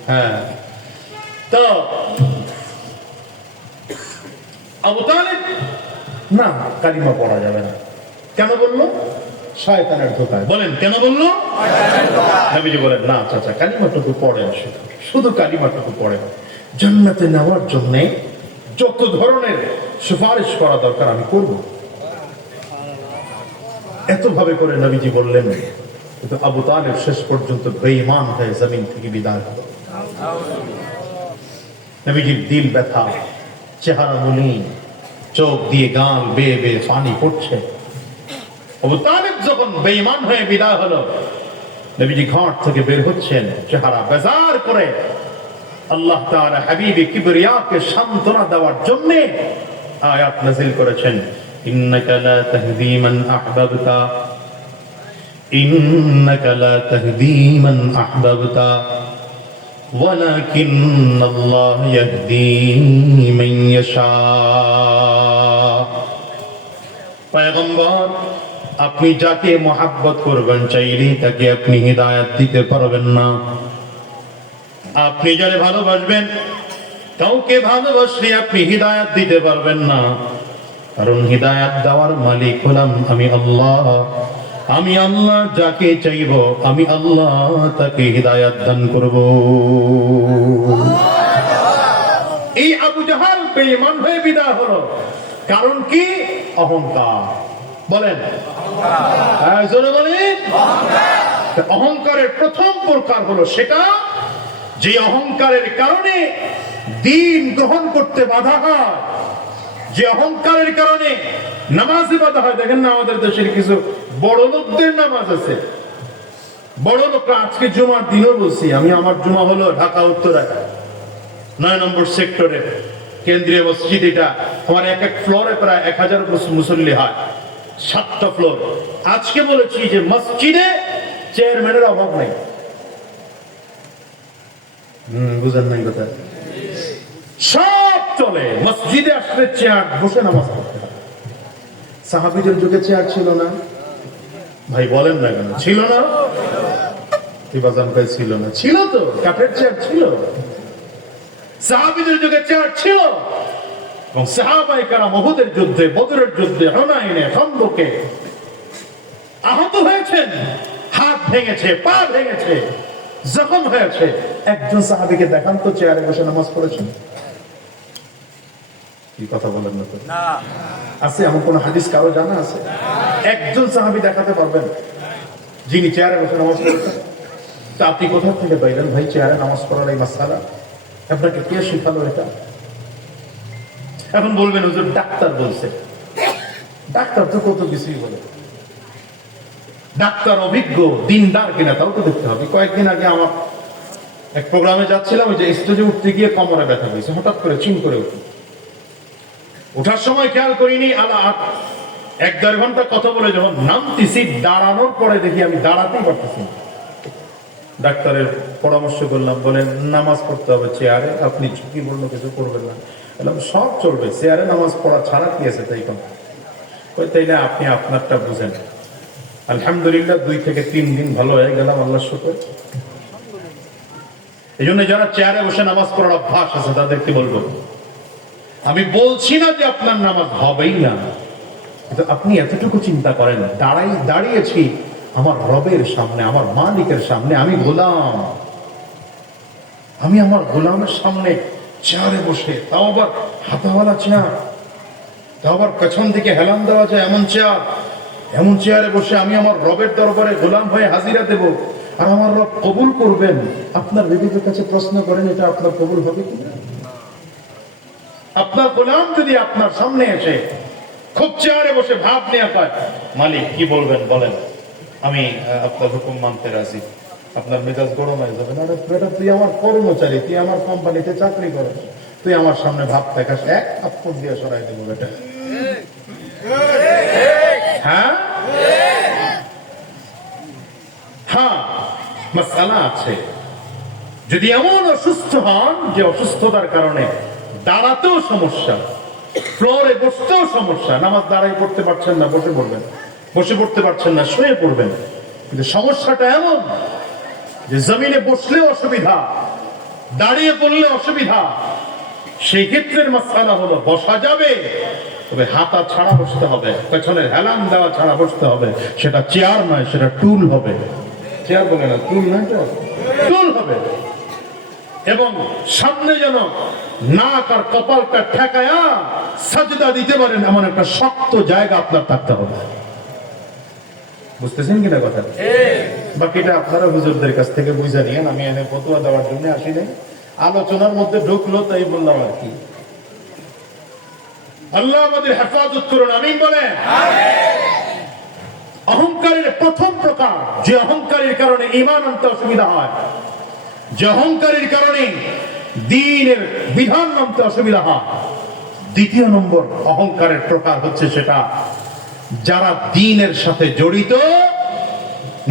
হ্যাঁ, তো আবু তালেব না, কালিমা পড়া যাবে না। কেন বললো? শয়তানের ধোঁকায়। বলেন কেন বললো? নবীজি বলেন, না চাচা, কালিমাটুকু পড়েন, শুধু কালিমাটুকু পড়েন, জান্নাতে নেওয়ার জন্য যত ধরনের সুপারিশ করা দরকার আমি করব। এত ভাবে করে নবীজি বললেন, কিন্তু আবু তালেব শেষ পর্যন্ত বেঈমান হয়ে জমিন থেকে বিদায় হলো। নবীজির দিল ব্যথা, চেহারা মলিন, চোখ দিয়ে গাল বেয়ে বেয়ে পানি পড়ছে। আবু তালেব যখন বেঈমান হয়ে বিদায় হলো, নবীজি ঘাট থেকে বের হচ্ছেন, চেহারা বেজার করে। আল্লাহ তাআলা হাবিবে কিবরিয়াকে সান্ত্বনা দেওয়ার জন্য আয়াত নাযিল করেছেন, ইন্নাকা লা তাহদি মান আহবাবতা, ইন্নাকা লা তাহদি মান আহবাবতা ওয়ালাকিন্নাল্লাহ ইয়াহদি মান ইয়াশা। পয়গম্বর, আপনি যাকে মহব্বত করবেন চাইলেই তাকে আপনি হিদায়াত দিতে পারবেন না। আপনি যারে ভালোবাসবেন, কাউকে ভালোবাসলে আপনি হিদায়াত দিতে পারবেন না, কারণ হিদায়াত দেওয়ার মালিক হলাম আমি আল্লাহ। আমি আল্লাহ যাকে চাইব, আমি আল্লাহ তাকে হিদায়াত দান করব। এই আবু জাহাল বেঈমান হয়ে বিদায় হলো, কারণ কি? অহংকার। বলেন জোরে বলেন। অহংকারের প্রথম প্রকার হলো সেটা, যে অহংকারের কারণে দিন গ্রহণ করতে বাধা হয়, যে অহংকারের কারণে নামাজে বাধা হয়। দেখেন না, আমাদের দেশের কিছু বড় লোকদের নামাজ আছে, বড় লোকরা আজকে জুমার দিনও বলছি, আমি আমার জুমা হলো ঢাকা উত্তর এলাকা 9 নম্বর সেক্টরের কেন্দ্রীয় মসজিদ। এটা আমার এক এক ফ্লোরে প্রায় 1000 মুসল্লি হয়, 7টা ফ্লোর। আজকে বলেছি যে মসজিদে চেয়ারম্যানের অভাব নেই। বুঝেন নাই কথা? সব চলে। মসজিদে আসলে চেয়ার বসে নামাজ পড়তে হয়। সাহাবীদের যুগে চেয়ার ছিল না? ভাই বলেন না কেন ছিল না? ছিল না? ছিল তো, কাঠের চেয়ার ছিল। সাহাবীদের যুগে চেয়ার ছিল এবং সাহাবায়ে কেরাম উহুদের যুদ্ধে, বদরের যুদ্ধে, হুনাইনে, খন্দকে আহত হয়েছেন, হাত ভেঙেছে, পা ভেঙেছে, জখম হয়েছে। একজন সাহাবীকে দেখান তো চেয়ারে বসে নামাজ পড়েছেন? কি কথা বলেন না তো? আছে এমন কোন হাদিস কারো জানা আছে? একজন সাহাবী দেখাতে পারবেন যিনি চেয়ারে বসে নামাজ পড়েছেন? তা আপনি কোথা থেকে পাইলেন ভাই চেয়ারে নামাজ পড়ার এই মাসআলা? আপনাকে কে শিখালো এটা? এখন বলবেন হুজুর ডাক্তার বলছে। ডাক্তার তো কত কিছুই বলে। ডাক্তার অভিজ্ঞ দিনদার কিনা তাও তো দেখতে হবে। কয়েকদিন আগে আমার এক প্রোগ্রামে যাচ্ছিলাম, ওই যে স্টেজে উঠতে গিয়ে কোমরে ব্যথা হয়েছে, হঠাৎ করে চিন করে উঠি। ওঠার সময় খেয়াল করিনি, 1-1.5 ঘন্টা কথা বলে যখন নামতেছি, দাঁড়ানোর পরে দেখি আমি দাঁড়াতেই পারতেছি না। ডাক্তারের পরামর্শ করলাম, বলেন নামাজ পড়তে হবে চেয়ারে, আপনি ঝুঁকিপূর্ণ কিছু করবেন না। বললাম সব চলবে, চেয়ারে নামাজ পড়া ছাড়া কি আছে? তাই কম তাইলে আপনি আপনারটা বুঝেন। আলহামদুলিল্লাহ 2 থেকে 3 দিন ভালো হয়ে গেলাম, আল্লাহর শুকর। এই জন্য যারা চেয়ারে বসে নামাজ পড়ার অভ্যাস আছে তাদেরকে বলবো, আমি বলছি না যে আপনার নামাজ হবেই না, কিন্তু আপনি এতটুকু চিন্তা করেন, দাঁড়িয়েছি আমার রবের সামনে, আমার মালিকের সামনে, আমি গোলাম। আমি আমার গোলামের সামনে চেয়ারে বসে, তাও আবার হাতাওয়ালা চেয়ার, তাও আবার পেছন দিকে হেলান দেওয়া যায় এমন চেয়ার, এমন চেয়ারে বসে আমি আমার রবের দরবারে গোলাম হয়ে হাজিরা দেব, আর আমার রব কবুল করবেন। আপনার বিবেকের কাছে প্রশ্ন করেন, এটা আপনার কবুল হবে কিনা? আপনার গোলাম যদি আপনার সামনে এসে খুব চেয়ারে বসে ভাব নিয়ে কয়, মালিক কি বলবেন বলেন, আমি আপনার হুকুম মানতে রাজি। আপনার মেজাজ গরম হয়ে যাবে না? বেটা তুই আমার কর্মচারী, তুই আমার কোম্পানিতে চাকরি করিস, তুই আমার সামনে ভাব দেখাস, এক থাপ্পড় দিয়ে সরাই দেবো বেটা। হ্যাঁ হ্যাঁ, মাসআলা আছে। যদি এমন অসুস্থ হন যে অসুস্থতার কারণে দাঁড়াতেও সমস্যা, ফ্লোরে বসতেও সমস্যা, নামাজ দাঁড়াই পড়তে পারছেন না, বসে পড়বেন, বসে পড়তে পারছেন না, শুয়ে পড়বেন, কিন্তু সমস্যাটা এমন যে জমিনে বসলেও অসুবিধা, দাঁড়িয়ে পড়লে অসুবিধা, সেই ক্ষেত্রের মাসআলা হলো বসা যাবে, তবে হাতা ছাড়া বসতে হবে, পেছনের হেলান দেওয়া ছাড়া বসতে হবে। সেটা চেয়ার নয়, সেটা টুল হবে। চেয়ার বলে না, টুল নয়, টুল হবে। এবং সামনে যেন নাক আর কপালটা ঠেকায়া সাজদা দিতে পারেন এমন একটা শক্ত জায়গা আপনার থাকতে হবে। বুঝতেছেন কিনা কথা? বাকিটা আপনারা হুজুরদের কাছ থেকে বুঝে নিয়েন, আমি এনে ফতোয়া দেওয়ার জন্য আসি নাই, আলোচনার মধ্যে ঢুকলো তাই বললাম আর কি। আল্লাহ আমাদের হেফাজত করুন, আমিন বলেন। অহংকারের প্রথম প্রকার, যে অহংকারের কারণে ঈমান আনতে অসুবিধা হয়, যে অহংকারের কারণে দ্বীনের বিধান মানতে অসুবিধা হয়। 2 নম্বর অহংকারের প্রকার হচ্ছে সেটা যারা দ্বীনের সাথে জড়িত,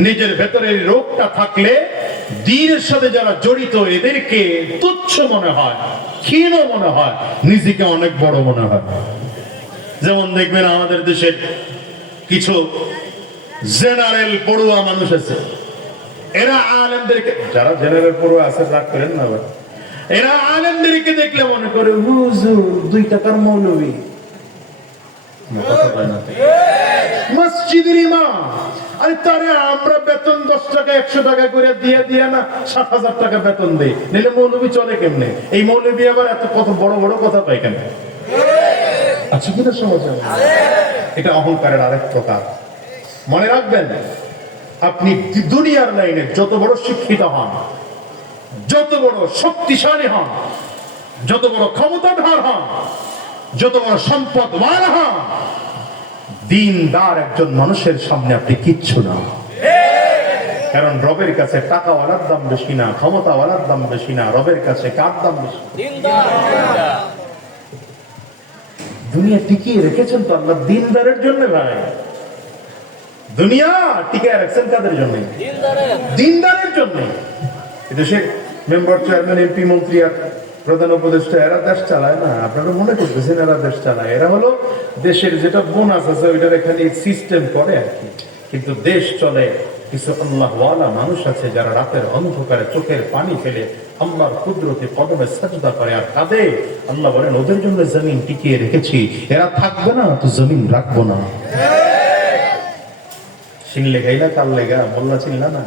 নিজের ভেতরের রোগটা থাকলে দ্বীনের সাথে যারা জড়িত এদেরকে তুচ্ছ মনে হয়, ক্ষীণ মনে হয়, নিজেকে অনেক বড় মনে হয়। যেমন দেখবেন আমাদের দেশের কিছু জেনারেল পড়ুয়া মানুষ আছে, এরা আলেমদেরকে, যারা জেনারেল পড়ুয়া আছে রাগ করেন না ভাই, এরা আলেমদেরকে দেখলে মনে করে হুজুর 2 টাকার মৌলবী, মসজিদের ইমাম। আরে তারে আমরা বেতন 10 টাকা 100 টাকা করে দিয়ে না 7,000 টাকা বেতন দেই, নিলে মৌলবী চলে কেমনে? এই মৌলবী আবার এত কত বড় বড় কথা পাই কেন? আচ্ছা কিনা সমাজ? এটা অহংকারের আরেক প্রকার। মনে রাখবেন, আপনি দুনিয়ার লাইনে যত বড় শিক্ষিত হন, যত বড় শক্তিশালী হন, যত বড় ক্ষমতাধর হন, যত বড় সম্পদবান হন, দিনদার একজন মানুষের সামনে আপনি কিচ্ছু না। কারণ রবের কাছে টাকাওয়ালার দাম বেশি না, ক্ষমতাওয়ালার দাম বেশি না, রবের কাছে কার দাম বেশি? দুনিয়া টিকিয়ে রেখেছেন তো আল্লাহ দিনদারের জন্য ভাই। দুনিয়া টিকিয়ে রাখছেন কাদের জন্য? দিনদারের জন্য। দেশে মেম্বার, চেয়ারম্যান, এমপি, মন্ত্রী আর প্রধান উপদেষ্টা এরা দেশ চালায় না। আপনারা মনে করতেছেন এরা দেশ চালায়? এরা হলো দেশের যেটা বোনাস আছে ওইটার এখানে সিস্টেম করে আর কি। কিন্তু দেশ চলে কিছু আল্লাহওয়ালা মানুষ আছে যারা রাতের অন্ধকারে চোখের পানি ফেলে আল্লাহর কুদরতে কদমে সাজদা করে আর কাঁদে। আল্লাহ বলেন ওদের জন্য জমিন টিকিয়ে রেখেছি, এরা থাকবে না তো জমিন রাখবো না। চিনলে গাইলা কাল লেগা বললা চিনলা না।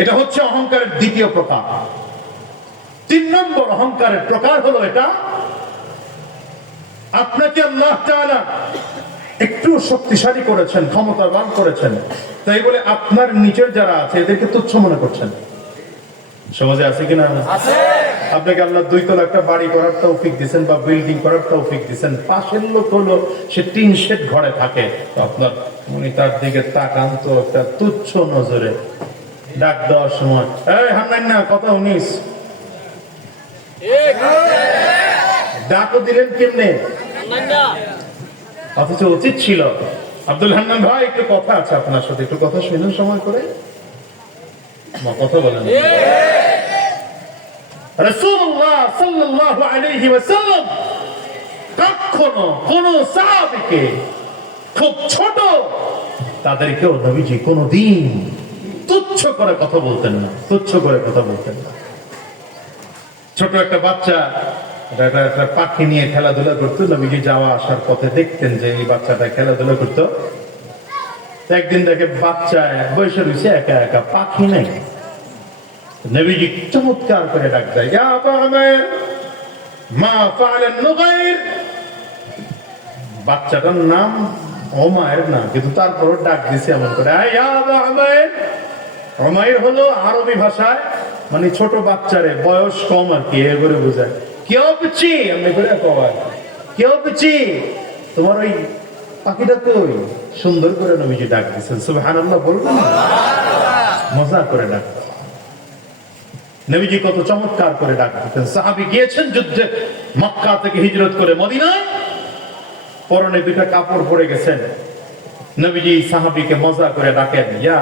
এটা হচ্ছে অহংকারের দ্বিতীয় প্রকার। 3 নম্বর অহংকারের প্রকার হলো এটা, আপনাকে আল্লাহ তাআলা একটু শক্তিশালী করেছেন, ক্ষমতাবান করেছেন, তাই বলে আপনার নিচের যারা আছে এদেরকে তুচ্ছ মনে করছেন। সমাজে আছে কিনা? আছে। আপনাকে আল্লাহ 2 তলা একটা বাড়ি করার তৌফিক দিয়েছেন বা বিল্ডিং করার তৌফিক দিয়েছেন, পাশের লোক হলো সে টিন শেড ঘরে থাকে, তো আপনার উনি তার দিকে তাকান তো একটা তুচ্ছ নজরে। ডাক দেওয়ার সময় এই হান্নান না কথা 19 ডাকও দিলেন কেমনে? অথচ উচিত ছিল আব্দুল হান্নান ভাই একটু কথা আছে আপনার সাথে, একটু কথা শুনুন সময় করে। কথা বলেন। রাসূলুল্লাহ সাল্লাল্লাহু আলাইহি ওয়াসাল্লাম কখনো কোন সাহাবীকে খুব ছোট তাদেরকেও নবীজি কোনদিন তুচ্ছ করে কথা বলতেন না, তুচ্ছ করে কথা বলতেন না। ছোট একটা বাচ্চা একটা পাখি নিয়ে খেলাধুলা করতো, নবীজি যাওয়া আসার পথে দেখতেন যে এই বাচ্চাটা খেলাধুলা করতো। একদিন দেখে বাচ্চা বসে রয়েছে একা একা, পাখি নেই। নবীজি চমৎকার করে ডাক দেয়, ইয়া আবা উমাইর মা ফাআলা নুগাইর। বাচ্চাটার নাম উমাইর না, কিন্তু তারপর ডাক দিছে এমন করে, ইয়া আবা উমাইর। উমাইর হলো আরবি ভাষায় মানে ছোট বাচ্চারে, বয়স কম আর কি, এ করে বোঝায়। কেউ পিছি আমি করে কয় কেউ পিছি তোমার ওই পাখিটা কই? সুন্দর করে নবীজি ডাক দিচ্ছেন। সুবহানাল্লাহ বলবেন, মজা করে ডাক। নবীজি কত চমৎকার করে ডাক দিতেন। সাহাবী গিয়েছেন যুদ্ধে, মক্কা থেকে হিজরত করে মদিনায়, পরনে 2টা কাপড় পরে গেছেন। নবীজি সাহাবীকে মজা করে ডাকেন, ইয়া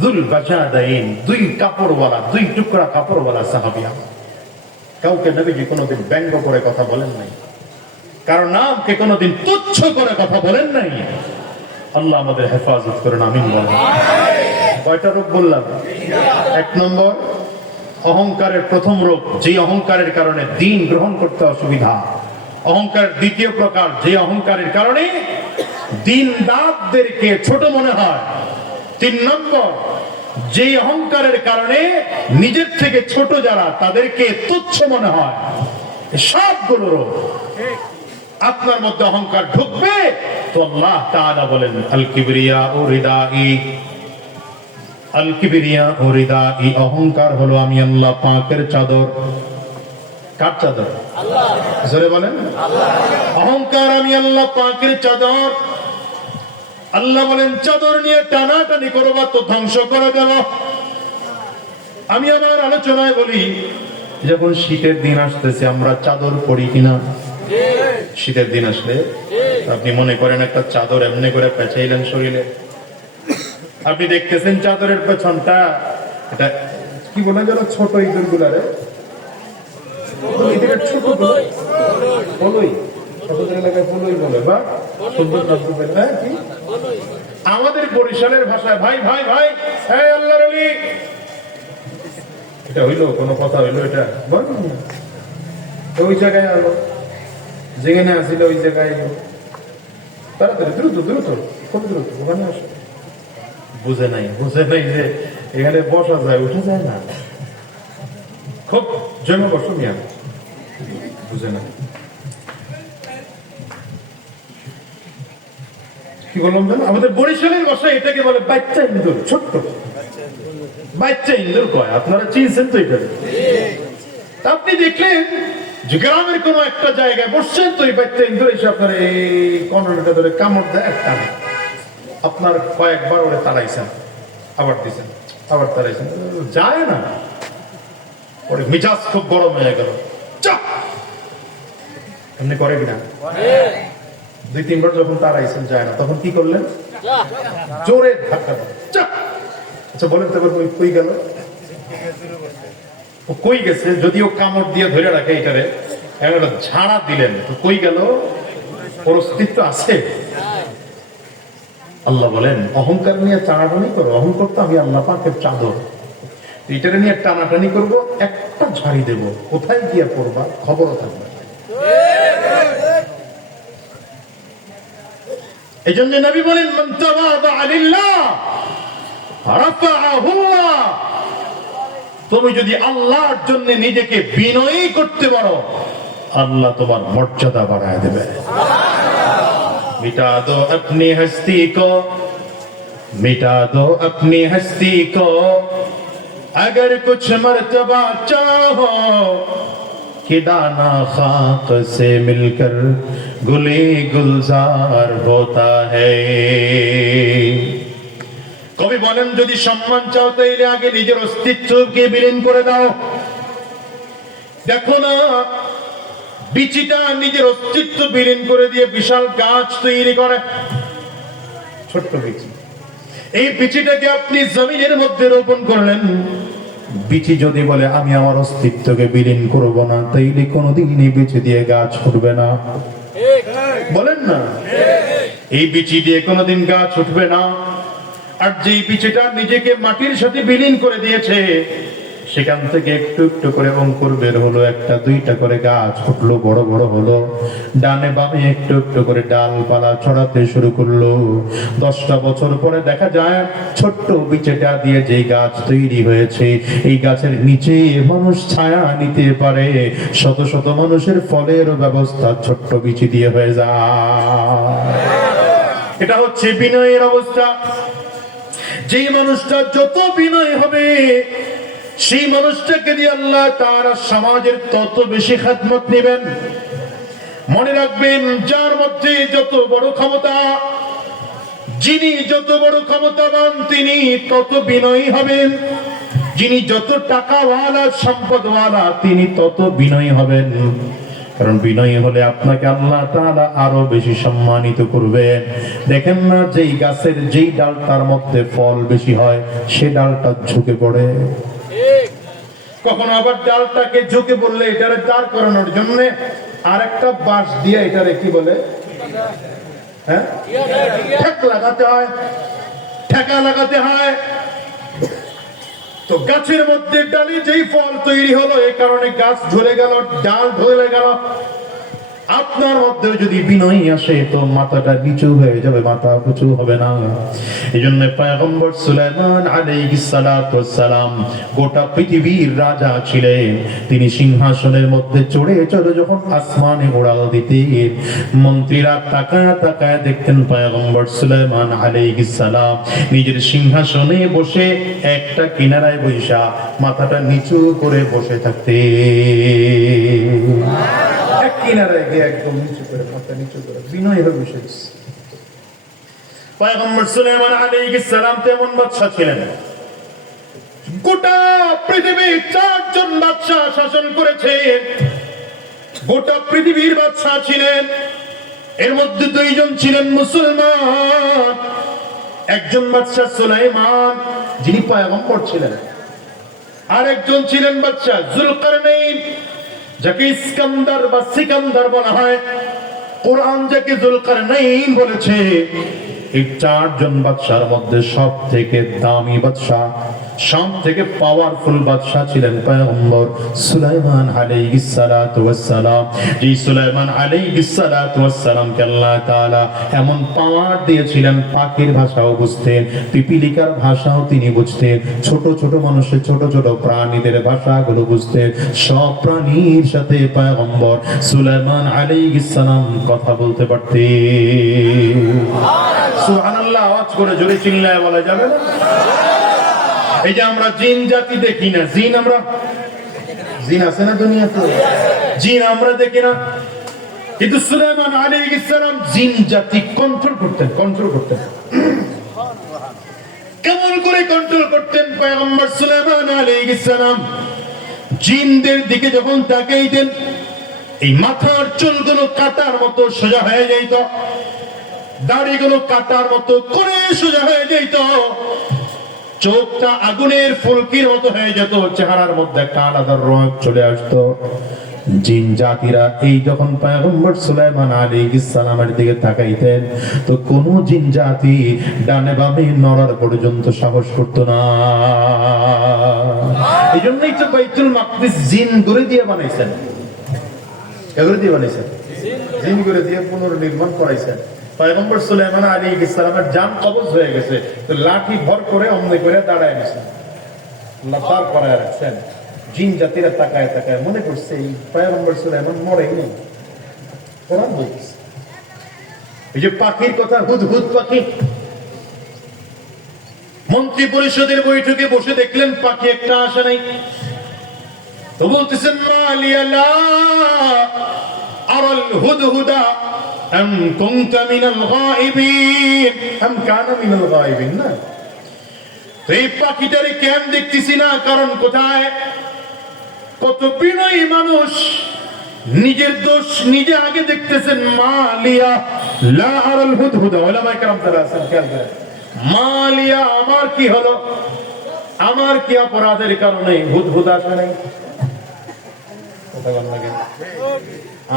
যুল বাজাদাইন, 2 কাপড়ওয়ালা, 2 টুকরা কাপড়ওয়ালা সাহাবী। কাউকে নবীজি কোনোদিন ব্যঙ্গ করে কথা বলেন নাই, কারণ নামকে কোনোদিন তুচ্ছ করে কথা বলেন নাই। আল্লাহ আমাদের হেফাজত করেন, আমিন বলেন। কয়টা রোগ বললাম? 1 নম্বর অহংকারের প্রথম রোগ, যে অহংকারের কারণে দিন গ্রহণ করতে অসুবিধা। অহংকারের দ্বিতীয় প্রকার, যে অহংকারের কারণে দিনদারদেরকে ছোট মনে হয়। 3 নম্বর, যে অহংকারের কারণে নিজের থেকে ছোট যারা তাদেরকে তুচ্ছ মনে হয়। সবগুলো রোগ আপনার মধ্যে অহংকার ঢুকবে তো আল্লাহ তাআলা বলেন, আল কিবরিয়া ও রিদাই। আল কিবরিয়া ও রিদাই, অহংকার হলো আমি আল্লাহ পাকের চাদর। কার চাদর? আল্লাহ। জোরে বলেন আল্লাহ। অহংকার আমি আল্লাহ পাকের চাদর। আল্লাহ বলেন চাদর নিয়ে টানাটানি করবা তো ধ্বংস করে দেব। আমি আমার আলোচনায় বলি, যখন শীতের দিন আসতেছে আমরা চাদর পরি কিনা? শীতের দিন আসলে আপনি মনে করেন একটা চাদর এমনি করে পেঁচাইলেন শরীরে, আপনি দেখতেছেন চাদরের পেছনটা এটা কি বলে যেন ছোট ইঁদুর গুলারে, ছোট বলই এলাকায় বলই বলে বা সুন্দর হ্যাঁ কি আমাদের বরিশালের ভাষায় ভাই ভাই ভাই হ্যাঁ আল্লাহর ওলি, এটা হইলো কোনো কথা হইলো? এটা ওই জায়গায় আলো যেখানে আসিল ওই জায়গায় তাড়াতাড়ি দ্রুত দ্রুত খুব দ্রুত ওখানে আসো। বুঝে নাই যে এখানে বসা যায়, উঠে যায় না, খুব জমে বসো মিয়া, বুঝে না। কি বললাম জানো? আমাদের বরিশালের ভাষায় এটাকে বলে বাচ্চা ইন্দুর, ছোট্ট বাচ্চা ইন্দুর কয়। আপনারা চিনছেন তো এটা? আপনি দেখলেন যে গ্রামের কোন একটা জায়গায় বসছেন তো এই বাচ্চা ইন্দুর এসে আপনার এই কর্নারটা ধরে কামড় দেয়, একটা আপনার কয়েকবার ওরে তাড়াইছেন, আবার দিছেন, আবার তাড়াইছেন, যায় না। ওরে মিজাজ খুব গরম হয়ে গেল, এমনি করে কিনা? 2-3 বার যখন তাড়াইছেন যায় না, তখন কি করলেন? জোরে ধাক্কা। আচ্ছা বলেন তো এবার কই গেল? ও কই গেছে? যদিও কামড় দিয়ে ধরে রাখে এটারে, একটা ঝাড়া দিলেন, তো কই গেল? ওর অস্তিত্ব আছে? আল্লাহ বলেন অহংকার নিয়ে টানাটানি করো, অহংকার তো আমি আল্লাহ পাকের চাদর, এটারে নিয়ে টানাটানি করবো, একটা ঝাড়ি দেব, কোথায় গিয়ে পড়বা খবরও থাকবে। এই জন্য নবী বলেন মান তাওয়াদা লিল্লাহ রাফাআহু আল্লাহ। তুমি যদি আল্লাহর জন্য নিজেকে বিনয়ী করতে পারো, আল্লাহ তোমার মর্যাদা বাড়ায় দেবে। मिटा दो अपनी हस्ती को, मिटा दो अपनी हस्ती को, अगर कुछ मर्तबा चाहो कि दाना खाक से मिलकर गुले गुलजार होता है। কবি বলেন যদি সম্মান চাও তাইলে আগে নিজের অস্তিত্বকে বিলীন করে দাও। দেখো না, বিচিটা নিজের অস্তিত্ব বিলীন করে দিয়ে বিশাল গাছ তৈরি করে, ছোট্ট বিচি। এই বিচিটাকে আপনি জমিনের মধ্যে রোপণ করলেন, বিচি যদি বলে আমি আমার অস্তিত্বকে বিলীন করব না, তাইলে কোনোদিন এই বিচি দিয়ে গাছ উঠবে না। বলেন না, এই বিচি দিয়ে কোনোদিন গাছ উঠবে না। আর যেই বিচিটা নিজেকে মাটির সাথে বিলীন করে দিয়েছে, সেখান থেকে একটু একটু করে অঙ্কুর বের হলো, একটা দুইটা করে গাছ উঠলো, বড় বড় হলো, ডানে বামে একটু একটু করে ডালপালা ছড়াতে শুরু করলো। 10টা বছর পরে দেখা যায় ছোট্ট বিচিটা দিয়ে যে গাছ তৈরি হয়েছে, এই গাছের নিচে মানুষ ছায়া নিতে পারে, শত শত মানুষের ফলের ব্যবস্থা ছোট্ট বিচি দিয়ে হয়ে যায়। এটা হচ্ছে বিনয়ের অবস্থা। যেই মানুষটা যত বিনয় হবে, সেই মানুষটাকে দিয়ে আল্লাহ তাআলা সমাজের তত বেশি খেদমত নেবেন। মনে রাখবেন, যার মধ্যে যত বড় ক্ষমতা, যিনি যত বড় ক্ষমতাবান, তিনি তত বিনয়ী হবেন। যিনি যত টাকাওয়ালা সম্পদওয়ালা, তিনি তত বিনয়ী হবেন। কারণ বিনয়ী হলে আপনাকে আল্লাহ তাআলা আরো বেশি সম্মানিত করবে। দেখেন না, যেই গাছের যেই ডালটার মধ্যে ফল বেশি হয়, সে ডালটা ঝুঁকে পড়ে। কখনো আবার ডালটাকে ঝুঁকে পড়লে এটারে দাঁড় করানোর জন্য আরেকটা বাঁশ দিয়ে এটারে কি বলে, হ্যাঁ, ঠেকা লাগাতে হয়, ঠেকা লাগাতে হয়। তো গাছের মধ্যে ডালে যেই ফল তৈরি হলো, এই কারণে গাছ ঝরে গেল, ডাল ঝরে গেল। আপনার মধ্যে যদি বিনয় আসে, তো মাথাটা নিচু হয়ে যাবে, মাথা উঁচু হবে না। এই জন্য পয়গম্বর সুলাইমান আলাইহিস সালাতু ওয়াস সালাম গোটা পৃথিবীর রাজা ছিলেন। তিনি সিংহাসনের মধ্যে চড়ে চড়ে যখন আসমানে উড়াল দিতেন, মন্ত্রীরা তাকায় তাকায় দেখতেন পয়গম্বর সুলাইমান আলাইহিস সালাম নিজের সিংহাসনে বসে একটা কিনারায় বসা মাথাটা নিচু করে বসে থাকতেন। কিনারায় গিয়ে একদম নিচু করে, মাথা নিচু করে বিনয় হয়ে বসে। পয়গম্বর সুলাইমান আলাইহিস সালাম তেমন বাদশা ছিলেন। গোটা পৃথিবী 4 জন বাদশা শাসন করেছেন। গোটা পৃথিবীর বাদশা ছিলেন, এর মধ্যে 2 জন ছিলেন মুসলমান। একজন বাদশা সুলাইমান, যিনি পয়গম্বর ছিলেন, আর একজন ছিলেন বাদশা জুলকারনাইন, যাকে ইস্কান্দার বা সিকান্দার বলা হয়। কোরআন যাকে জুলকারনাইন বলেছে। এই 4 জন বাদশার মধ্যে সব থেকে দামি বাদশা, সব থেকে পাওয়ারফুল বাদশা ছিলেন পয়গম্বর সুলাইমান আলাইহিস সালাতু ওয়াস সালাম। যে সুলাইমান আলাইহিস সালাতু ওয়াস সালামকে আল্লাহ তাআলা এমন পাওয়ার দিয়েছিলেন, পাখির ভাষাও বুঝতেন, পিপিলিকার ভাষাও তিনি বুঝতেন, ছোট ছোট মানুষের, ছোট ছোট প্রাণীদের ভাষাগুলো বুঝতেন। সব প্রাণীর সাথে পয়গম্বর সুলাইমান আলাইহিস সালাম কথা বলতে পারতেন। সুবহানাল্লাহ, আওয়াজ করে জোরে চিল্লায় বলা যাবে না? এই যে আমরা জিন জাতি দেখি না, জিন আমরা, জিন আছে না দুনিয়াতে, জিন আমরা দেখি না, কিন্তু সুলাইমান আলাইহিস সালাম জিন জাতি কন্ট্রোল করতেন। কেমন করে কন্ট্রোল করতেন পয়গম্বর সুলাইমান আলাইহিস সালাম? জিনদের দিকে যখন তাকাইতেন, এই মাথার চুলগুলো কাটার মতো সোজা হয়ে যাইত, দাড়িগুলো কাটার মতো করে সোজা হয়ে যাইত, চোখটা আগুনের ফুলকির মতো হয়ে যেত, চেহারার মধ্যে একটা আলাদা রং চলে আসতো। জিন জাতিরা এই যখন পয়গম্বর সুলাইমান আলাইহিস সালামের দিকে তাকাইতেন, তো কোন জিন জাতি ডানে বামে নড়ার পর্যন্ত সাহস করতো না। এই জন্যই তো বাইতুল মাকদিস জিন করে দিয়ে বানাইছেন। এগুলো দিয়ে বানাইছেন, জিন করে দিয়ে পুনর্নির্মাণ করাইছেন। পয়গম্বর সুলাইমান আলাইহিস সালামের জান কবজ হয়ে গেছে, তো লাঠি ভর করে অমনি করে দাঁড়ায় গেছেন, লাতার করায় রাখছেন। জিন জাতিরা তাকায় তাকায় মনে করছে এই পয়গম্বর সুলাইমান মরেই নেই, কোরআন বলছে। এই যে পাখির কথা, হুদহুদ পাখি, মন্ত্রী পরিষদের বৈঠকে বসে দেখলেন পাখি একটা আসে নাই, তো বলতেছেন মালিয়া লা আরাল হুদহুদা আম কুনতা মিনাল গায়িবিন, আম কানা মিনাল গায়িবিন। না, তো এই পাখিটারে কেন দেখতেছি না, কারণ কোথায়? কত বিনয়ী মানুষ, নিজের দোষ নিজে আগে দেখতেছেন। মালিয়া লা আরাল হুদহুদা, ওলামায়ে কেরাম তারা আছেন, খেয়াল করেন, মালিয়া আমার কি হলো, আমার কি অপরাধের কারণে হুদহুদ আসে নাই? কথা বল লাগে,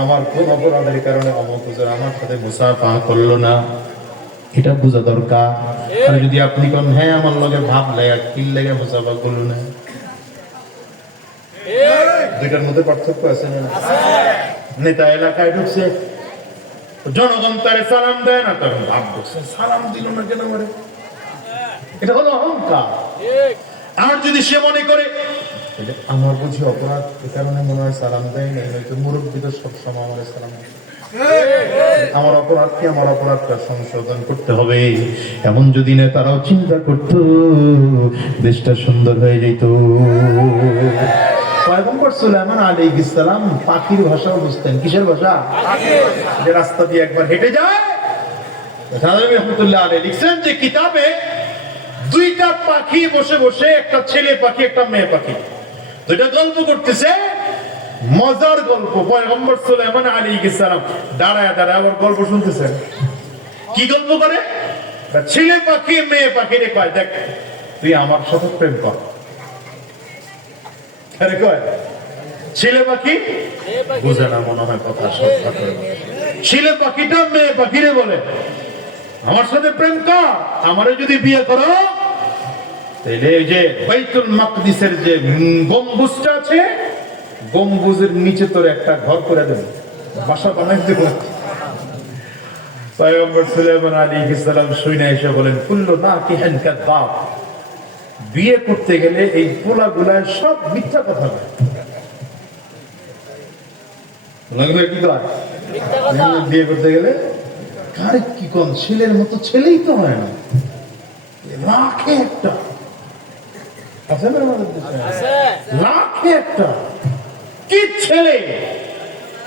আমার কোন অপরাধের কারণে অমুক হুজুর আমার সাথে মুসাফা করলো না, এটা বোঝা দরকার। আর যদি আপনি কোন হ্যাঁ আমার লগে ভাব লাগে কিল লাগে মুসাফা করলো না, দুইটার মধ্যে পার্থক্য আছে না? নেতা এলাকায় ঢুকছে, জনগণ তারে সালাম দেয় না, তখন ভাব ঢুকছে সালাম দিল না কেন মরে, এটা হলো অহংকার। আর যদি সে মনে করে আমার বুঝি অপরাধ, এ কারণে মনে হয় সালাম দেয় নাই, নয়তো মুরব্বীদের সবসময় আমার সালাম দেয়, আমার অপরাধ কি, আমার অপরাধটা সংশোধন করতে হবে, এমন যদি নেতারাও চিন্তা করতো, দেশটা সুন্দর হয়ে যেত। পয়গম্বর সুলাইমান আলাইহিস সালাম পাখির ভাষাও বুঝতেন। কিসের ভাষা? যে রাস্তা দিয়ে একবার হেঁটে যায়, সালামি রহমাতুল্লাহ আলাইহি লিখছেন যে কিতাবে দুইটা পাখি বসে বসে, একটা ছেলে পাখি একটা মেয়ে পাখি, দুইটা গল্প করতেছে, মজার গল্প। পয়গম্বর সুলাইমান আলাইহিস সালাম দাঁড়ায় দাঁড়ায় আবার গল্প শুনতেছেন। কি গল্প করে? ছেলে পাখি মেয়ে পাখি রে কয়, দেখ তুই আমার সাথে প্রেম কর। আরে কয় ছেলে পাখি বুঝে না মনে হয় কথা, শ্রদ্ধা করে। ছেলে পাখিটা মেয়ে পাখিরে বলে আমার সাথে প্রেম কর, আমারে যদি বিয়ে করো তাহলে এই যে বাইতুল মাকদিসের যে গম্বুজটা আছে, গম্বুজের নিচে তোর একটা ঘর করে দেব, বাসা বানাই দেব। পয়গম্বর সুলাইমান আলাইহিস সালাম শুনে এসে বলেন কুল্লু নাকিহান কাযাব, বিয়ে করতে গেলে এই পোলাগুলা সব মিথ্যা কথা বলে। পোলাগুলা কি কয়? বিয়ে করতে গেলে কারে কি কোন ছেলের মতো ছেলেই তো হয় না, লাখে একটা আছে না আমাদের দেশে, লাখে একটা কি ছেলে,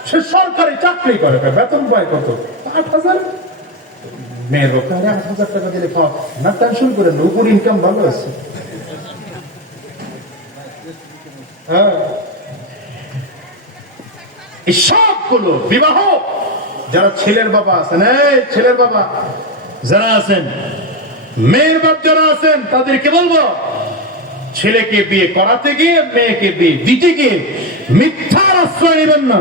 সে সরকারি চাকরি করে, বেতন পায় কত? 8,000। মেয়ের লোক 8,000 টাকা দিলে পাও না, টেনশন করে না, উপর ইনকাম ভালো আছে। হ্যাঁ, এই সবগুলো বিবাহ, যারা ছেলের বাবা আছেন, ছেলের বাবা যারা আছেন, মেয়ের বাপ যারা আছেন, তাদেরকে বলবো ছেলেকে বিয়ে করাতে গিয়ে, মেয়েকে বিয়ে দিতে গিয়ে মিথ্যার আশ্রয় নেবেন না।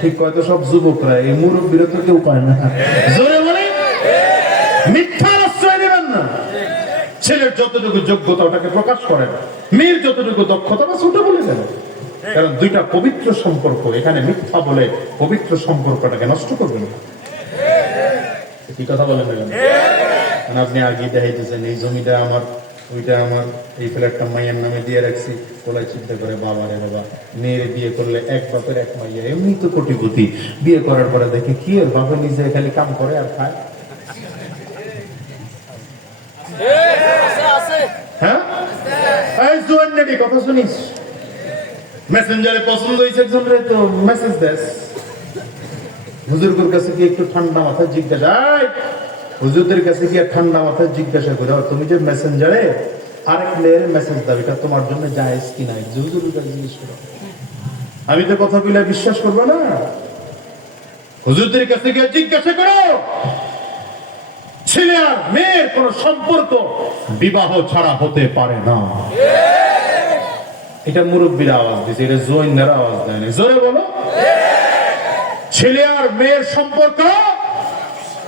ঠিক কয়তো সব যুবকরা, এই মুরব্বীরা তো কেউ পায় না, জোরে বলে মিথ্যার আশ্রয় নেবেন না। ছেলের যতটুকু যোগ্যতা ওটাকে প্রকাশ করেন, মেয়ের যতটুকু দক্ষতা বা ছোট বলে দেন, কারণ দুইটা পবিত্র সম্পর্ক, এখানে মিথ্যা বলে পবিত্র সম্পর্কটাকে নষ্ট করবেন। কি কথা বলেন? আপনি আগে দেখাইতেছেন এই জমিটা আমার, ওইটা আমার, এই ফ্ল্যাটটা মাইয়ের নামে দিয়ে রাখছি, তোলাই চিন্তা করে বাবা রে বাবা, মেয়ের বিয়ে করলে এক বাপের এক মাইয়া, এমনি তো কোটিপতি, বিয়ে করার পরে দেখে কি ওর বাপের নিজে খালি কাম করে আর খায়। হ্যাঁ, কথা শুনিস, মেসেঞ্জারে পছন্দ হয়েছে একজন রে, তো মেসেজ দেস হুজুরগুর কাছে কি একটু ঠান্ডা মাথায় জিজ্ঞাসা, হুজুরদের কাছে গিয়ে ঠান্ডা মাথায় জিজ্ঞাসা করে, তুমি যে মেসেঞ্জারে আরেক মেয়ের মেসেজ দাও, এটা তোমার জন্য জায়েজ কিনা? হুজুরের কাছে জিজ্ঞেস করো। আমি তো কথা বলে বিশ্বাস করবো না। হুজুরদের কাছে গিয়ে জিজ্ঞাসা করো, ছেলে আর মেয়ের কোন সম্পর্ক বিবাহ ছাড়া হতে পারে না। এটা মুরব্বীরা আওয়াজ দিচ্ছে, এটা জৈনরা আওয়াজ দেয় না। জোরে বলো। ছেলে আর মেয়ের সম্পর্ক,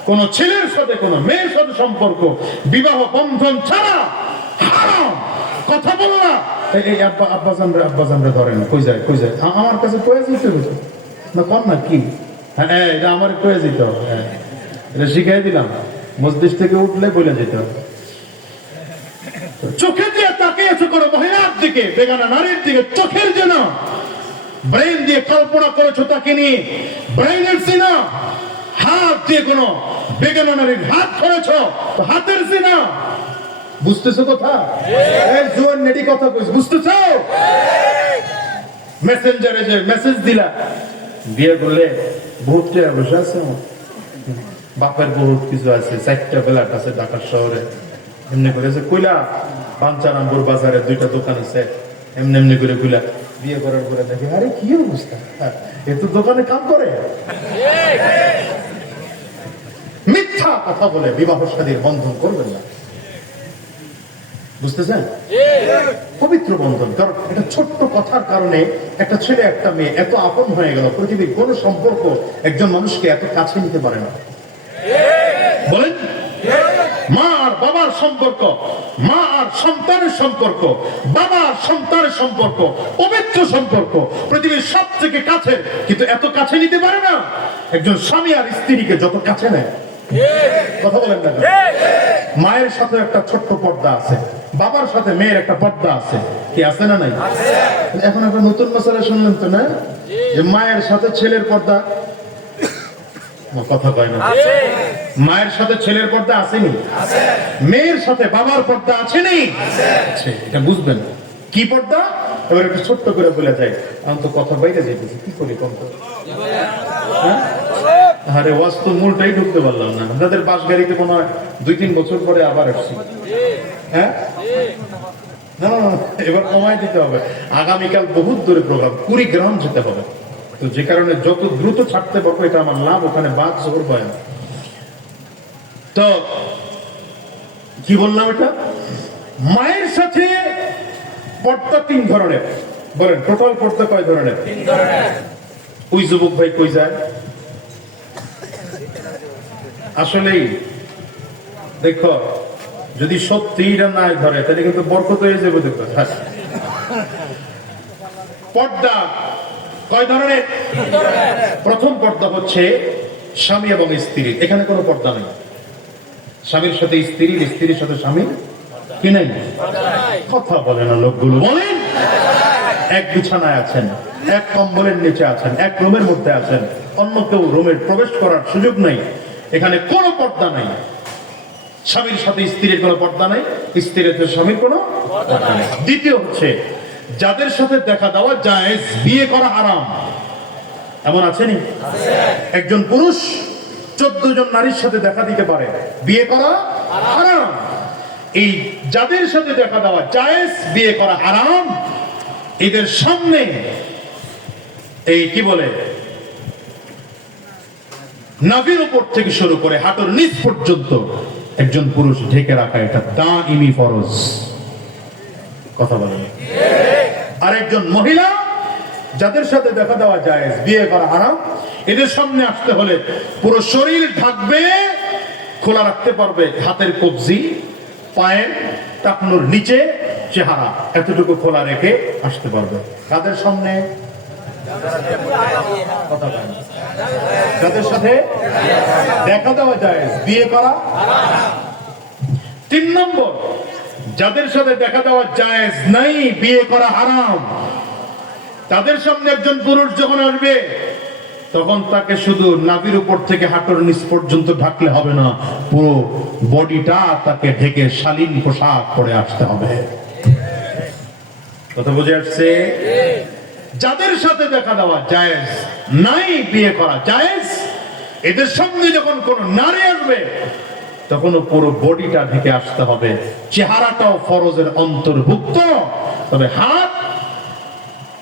কোন ছেলের সাথে কোন মেয়ের সাথে সম্পর্ক বিবাহ বন্ধন ছাড়া হারাম। কথা বলো না। এই আব্বাজানরা ধরেন, কই যায় কই যায়, আমার কাছে কয়ে যেতে না, কর না কি? হ্যাঁ, এটা আমার কয়ে যেতে হবে। হ্যাঁ, এটা শিখাই দিলাম। মসজিদ থেকে উঠলে বলে যেতে হবে। চোখে দিয়ে তাকিয়েছো কোনো মহিলার দিকে, বেগানা নারীর দিকে, চোখের যেন ব্রেন দিয়ে কল্পনা করেছো তাকে নিয়ে, ব্রেনের সিনা। হাত দিয়ে কোনো বেগানা নারীর হাত ধরেছো, তো হাতের সিনা। বুঝতেছো কথা? এই জোয়ান নেডি কথা কইছ, বুঝতেছো? মেসেঞ্জারে যে মেসেজ দিলা, বিয়ে করলে বহুত টাকা বসে আছে, বাপের বহুত কিছু আছে, 4টা ফ্ল্যাট আছে ঢাকা শহরে, এমনি করেছে কইলা পাঞ্চারামপুর বাজারে 2টা দোকান আছে, এমনি এমনি করে কইলা। বিয়ে করার পরে দেখে, আরে কি অবস্থা, এ তো দোকানে কাম করে। মিথ্যা কথা বলে বিবাহ শাদীর বন্ধন করবেন না। বুঝতেছেন? পবিত্র বন্ধন। কারণ একটা ছোট্ট কথার কারণে একটা ছেলে একটা মেয়ে এত আপন হয়ে গেল। পৃথিবীর কোন সম্পর্ক একজন মানুষকে এত কাছে নিতে পারে না। বলেন, মা আর বাবার সম্পর্ক, মা আর সন্তানের সম্পর্ক, বাবা আর সন্তানের সম্পর্ক পবিত্র সম্পর্ক, পৃথিবীর সব থেকে কাছের, কিন্তু এত কাছে নিতে পারে না একজন স্বামী আর স্ত্রীকে যত কাছে নেয়। কথা বলেন না? মায়ের সাথে একটা ছোট্ট পর্দা আছে, বাবার সাথে মেয়ের একটা পর্দা আছে, কি আছে না নাই? এখন একটা নতুন মশলা শুনলেন তো না, যে মায়ের সাথে ছেলের পর্দা। কথা কয় না। মায়ের সাথে ছেলের পর্দা আসেনি, মেয়ের সাথে বাবার পর্দা আছে নেই? এটা বুঝবেন কি পর্দা। এবার একটু ছোট্ট করে বলে যায়, আমি তো কথা বাইরে যেতেছি, কি করি কম। আরে ওয়াজ তো মূলটাই ঢুকতে পারলাম না। আপনাদের বাস গাড়িতে মনে হয় 2-3 বছর পরে আবার আসছি। হ্যাঁ, না এবার কমাই দিতে হবে। আগামীকাল বহুত দূরে প্রোগ্রাম, কুড়িগ্রাম যেতে হবে। তো যে কারণে যত দ্রুত ছাড়তে পারবো এটা আমার লাভ। ওখানে বাদ জোর বয়ান। তো কি বললাম, এটা মায়ের সাথে পর্দা 3 ধরনের। বলেন টোটাল পর্দা কয় ধরনের? 3 ধরনের। ওই যুবক ভাই কই যায়? আসলেই দেখো, যদি সত্যি এটা নাই ধরে তাহলে কিন্তু বরকত হয়ে যাবে। দেখো, পর্দা কয় ধরনের? প্রথম পর্দা হচ্ছে স্বামী এবং স্ত্রী। এখানে কোনো পর্দা নেই। স্বামীর সাথে স্ত্রী, স্ত্রীর সাথে স্বামী, কি নাই? কথা বলে না লোকগুলো। বলেন, এক বিছানায় আছেন, এক কম্বলের নিচে আছেন, এক রুমের মধ্যে আছেন, অন্য কেউ রুমে প্রবেশ করার সুযোগ নাই। এখানে কোনো পর্দা নাই। স্বামীর সাথে স্ত্রীর কোনো পর্দা নাই, স্ত্রীর সাথে স্বামীর কোনো পর্দা নাই। দ্বিতীয় হচ্ছে যাদের সাথে দেখা দেওয়া জায়েজ, বিয়ে করা হারাম। এমন আছেনি? একজন পুরুষ 14 জন নারীর সাথে দেখা দিতে পারে, বিয়ে করা হারাম। এই যাদের সাথে দেখা দেওয়া জায়েজ, বিয়ে করা হারাম, এদের সামনে এই কি বলে, নাভির উপর থেকে শুরু করে হাঁটুর নিচ পর্যন্ত একজন পুরুষ ঢেকে রাখা এটা দাইমি ফরজ। কথা বলেন। আর একজন মহিলা যাদের সাথে দেখা দেওয়া জায়েজ, বিয়ে করা হারাম, এদের সামনে আসতে হলে পুরো শরীর ঢাকবে, খোলা রাখতে পারবে হাতের কবজি, পায়ের টাকনুর নিচে চেহারা এতটুকু খোলা রেখে আসতে পারবে। কাদের সামনে? যাদের সাথে দেখা দেওয়া জায়েজ, বিয়ে করা। 3 নম্বর, যাদের সাথে দেখা দেওয়া জায়েজ নাই, বিয়ে করা হারাম, তাদের সামনে একজন পুরুষ যখন আসবে তখন তাকে শুধু নাভির উপর থেকে হাঁটুর নিচ পর্যন্ত ঢাকলে হবে না, পুরো বডিটা তাকে ঢেকে শালীন পোশাক পরে আসতে হবে। কথা বুঝে আসছে? যাদের সাথে দেখা দেওয়া জায়েজ নাই, বিয়ে করা জায়েজ, এদের সামনে যখন কোন নারী আসবে তখনও পুরো বডিটা ঢেকে আসতে হবে, চেহারাটাও ফরজের অন্তর্ভুক্ত। তবে হাত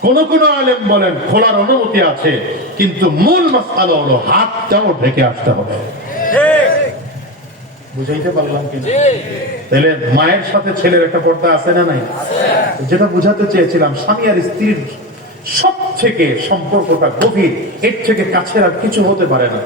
কোন কোন আলেম বলেন খোলার অনুমতি আছে, কিন্তু মূল মাসআলা হলো হাতটাও ঢেকে আসতে হবে। বুঝাইতে পারলাম কি? তাহলে মায়ের সাথে ছেলের একটা পর্দা আছে না নাই? যেটা বুঝাতে চেয়েছিলাম, স্বামী আর স্ত্রীর সব থেকে সম্পর্কটা গভীর, এর থেকে কাছের আর কিছু হতে পারে না।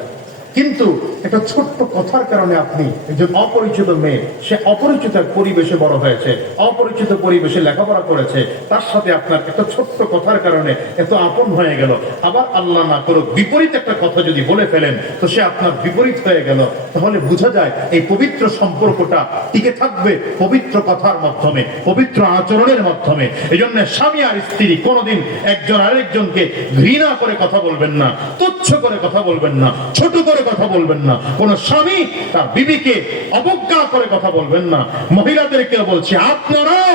কিন্তু একটা ছোট্ট কথার কারণে আপনি একজন অপরিচিত মেয়ে, সে অপরিচিত পরিবেশে বড় হয়েছে, অপরিচিত পরিবেশে লেখাপড়া করেছে, তার সাথে আপনার একটা ছোট্ট কথার কারণে এত আপন হয়ে গেল। আবার আল্লাহ না করুক বিপরীত একটা কথা যদি বলে ফেলেন, তো সে আপনার বিপরীত হয়ে গেল। তাহলে বোঝা যায় এই পবিত্র সম্পর্কটা টিকে থাকবে পবিত্র কথার মাধ্যমে, পবিত্র আচরণের মাধ্যমে। এই জন্য স্বামী আর স্ত্রী কোনোদিন একজন আরেকজনকে ঘৃণা করে কথা বলবেন না, তুচ্ছ করে কথা বলবেন না, ছোট করে কথা বলবেন না। কোন স্বামী তার বিবিকে অবজ্ঞা করে কথা বলবেন না। মহিলাদেরকে বলছি, আপনারাও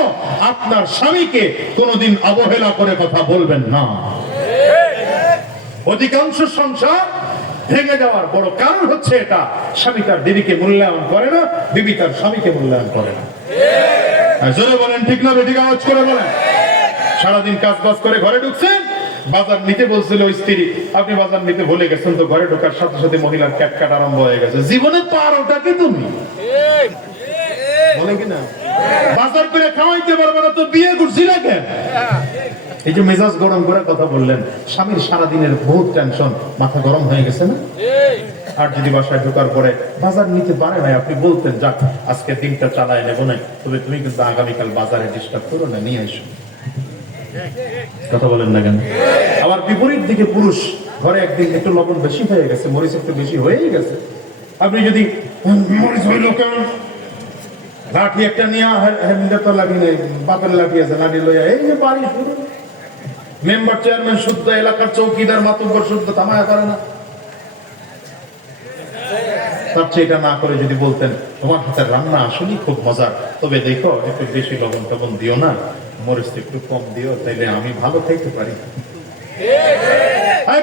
আপনার স্বামীকে কোনোদিন অবহেলা করে কথা বলবেন না। অধিকাংশ সংসার ভেঙে যাওয়ার বড় কারণ হচ্ছে এটা, স্বামী তার বিবিকে মূল্যায়ন করে না, বিবি তার স্বামীকে মূল্যায়ন করে না। জোরে বলেন ঠিক না বেঠিক? আওয়াজ করে বলেন। সারাদিন কাজ বাজ করে ঘরে ঢুকছেন, বাজার নিতে বলছিল স্ত্রী, আপনি বাজার নিতে ভুলে গেছেন, তো ঘরে ঢোকার সাথে সাথে মহিলার ক্যাটকাট আরম্ভ হয়ে গেছে। জীবনে পার ওটা কি তুমি বলে কিনা? বাজার করে খাওয়াইতে পারবে না তো বিয়ে করছি না কেন? এই যে মেজাজ গরম করে কথা বললেন, স্বামীর সারাদিনের বহুত টেনশন, মাথা গরম হয়ে গেছে না? আর যদি বাসায় ঢোকার পরে বাজার নিতে পারে না, আপনি বলতেন যাক আজকে দিনটা চালায় নেবো না, তবে তুমি কিন্তু আগামীকাল বাজারে ডিস্টার্ব করো না, নিয়ে এসো। কথা বলেন না কেন? আবার বিপরীত দিকে পুরুষ, ঘরে একদিন একটু লবণ বেশি হয়ে গেছে, মরিচ একটু বেশি হয়েই গেছে, আপনি যদি মরিচ হইল কেন, লাঠি একটা নিয়ে তো লাঠি নেই, বাপের লাঠি আছে, লাঠি লইয়া এই যে বাড়ি শুরু, মেম্বার চেয়ারম্যান শুদ্ধ, এলাকার চৌকিদার মাতব্বর শুদ্ধ, থামায়া পারে না। তার চেয়ে এটা না করে যদি বলতেন তোমার হাতের রান্না আসলেই খুব মজার, তবে দেখো একটু বেশি লবণ টবণ দিও না, মরিচ একটু কম দিও, তাইলে আমি ভালো থাকতে পারি।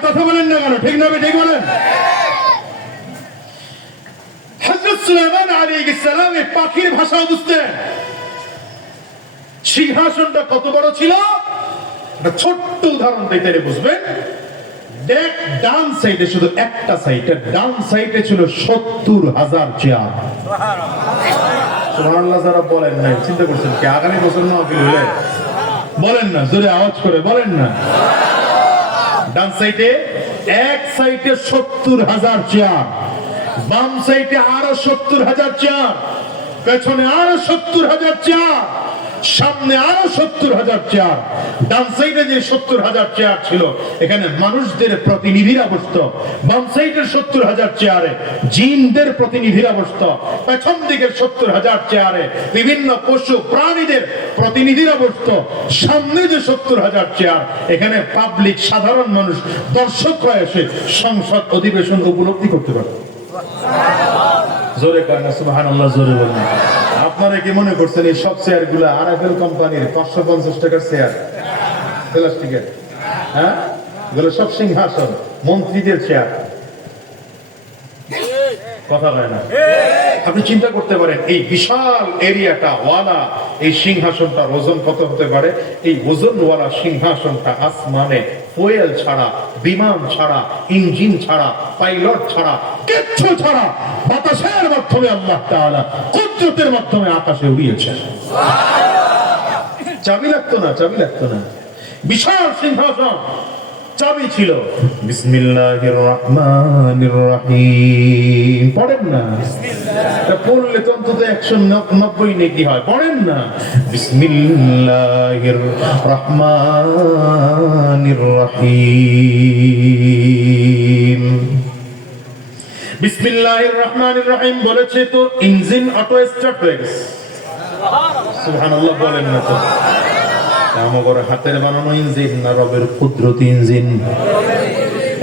কথা বলেন না কেন? ঠিক না ঠিক বলেন? হযরত সুলাইমান আলাইহিস সালাম এই পাখির ভাষা বুঝতেন। সিংহাসনটা কত বড় ছিল, একটা ছোট্ট উদাহরণ দিতে বুঝবেন। দেখ ডান সাইডে, শুধু একটা সাইডে, ডান সাইডে ছিল ৭০,০০০ চেয়ার। সুবহানাল্লাহ। যারা বলেন নাই চিন্তা করছেন কি আগামী বছর মাহফিল হলে বলেন না, জোরে আওয়াজ করে বলেন না। ডান সাইডে, এক সাইডে ৭০,০০০ চেয়ার, বাম সাইডে আরো ৭০,০০০ চেয়ার, পেছনে আরো ৭০,০০০ চেয়ার, সামনে আরো ৭০,০০০ চেয়ার। ডান সাইডে যে ৭০,০০০ চেয়ার ছিল, এখানে মানুষদের প্রতিনিধিরা বসত। বাম সাইডের ৭০,০০০ চেয়ারে জিনদের প্রতিনিধিরা বসত। পেছন দিকের ৭০,০০০ চেয়ারে বিভিন্ন পশু প্রাণীদের প্রতিনিধিরা বসত। সামনে যে ৭০,০০০ চেয়ার, এখানে পাবলিক সাধারণ মানুষ দর্শক হয়ে এসে সংসদ অধিবেশন উপলব্ধি করতে পারত। জোরে কয় না সুবহানাল্লাহ? জোরে বলেন। আপনারা কি মনে করছেন এই সব চেয়ার গুলা আরএফএল কোম্পানির ৫৫০ টাকার চেয়ার, প্লাস্টিকের? হ্যাঁ, এগুলো সব সিংহাসন, মন্ত্রীদের চেয়ার। কথা হয় না? আপনি চিন্তা করতে পারেন এই বিশাল এরিয়াটা ওয়ালা এই সিংহাসনটার ওজন কত হতে পারে? এই ওজনওয়ালা সিংহাসনটা আসমানে ফুয়েল ছাড়া, বিমান ছাড়া, ইঞ্জিন ছাড়া, পাইলট ছাড়া, কিচ্ছু ছাড়া বাতাসের মাধ্যমে আল্লাহ তাআলা কুদরতের মাধ্যমে আকাশে উড়িয়েছেন। চাবি লাগতো না, চাবি লাগতো না। বিশাল সিংহাসন, চাবি ছিল বিসমিল্লাহির রহমানির রহিম। পড়েন না? এটা পড়লে তো অন্তত ১৯০ নেকি হয়। পড়েন না? বিসমিল্লাহির রহমানির রহিম। বিসমিল্লাহির রহমানির রহিম বলেছে তো ইঞ্জিন অটো স্টার্ট হয়ে গেছে। সুবহানাল্লাহ বলেন না তো? আমার হাতের বানানো ইঞ্জিন না রবের কুদরতি ইঞ্জিন?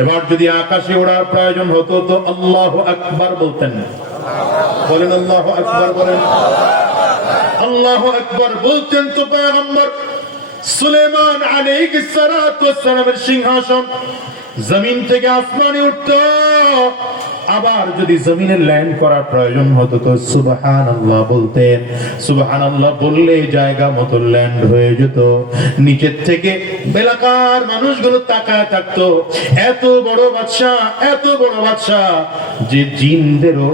এবার যদি আকাশে ওড়ার প্রয়োজন হতো তো আল্লাহু আকবার বলতেন। বলেন আল্লাহু আকবার, বলেন আল্লাহু আকবার বলতেন তো পয়গম্বর সুলেমান আলাইহিস সালাতু ওয়াস সালামের সিংহাসন জমিন থেকে আসমানে উঠতো, আবার যদি জমিনে ল্যান্ড করার প্রয়োজন হতো তো সুবহানাল্লাহ বলতেন, সুবহানাল্লাহ বললে জায়গা মতো ল্যান্ড হয়ে যেত। নিচের থেকে এলাকার মানুষগুলো তাকায় থাকতো, এত বড় বাদশাহ, এত বড় বাদশাহ যে জিনদেরও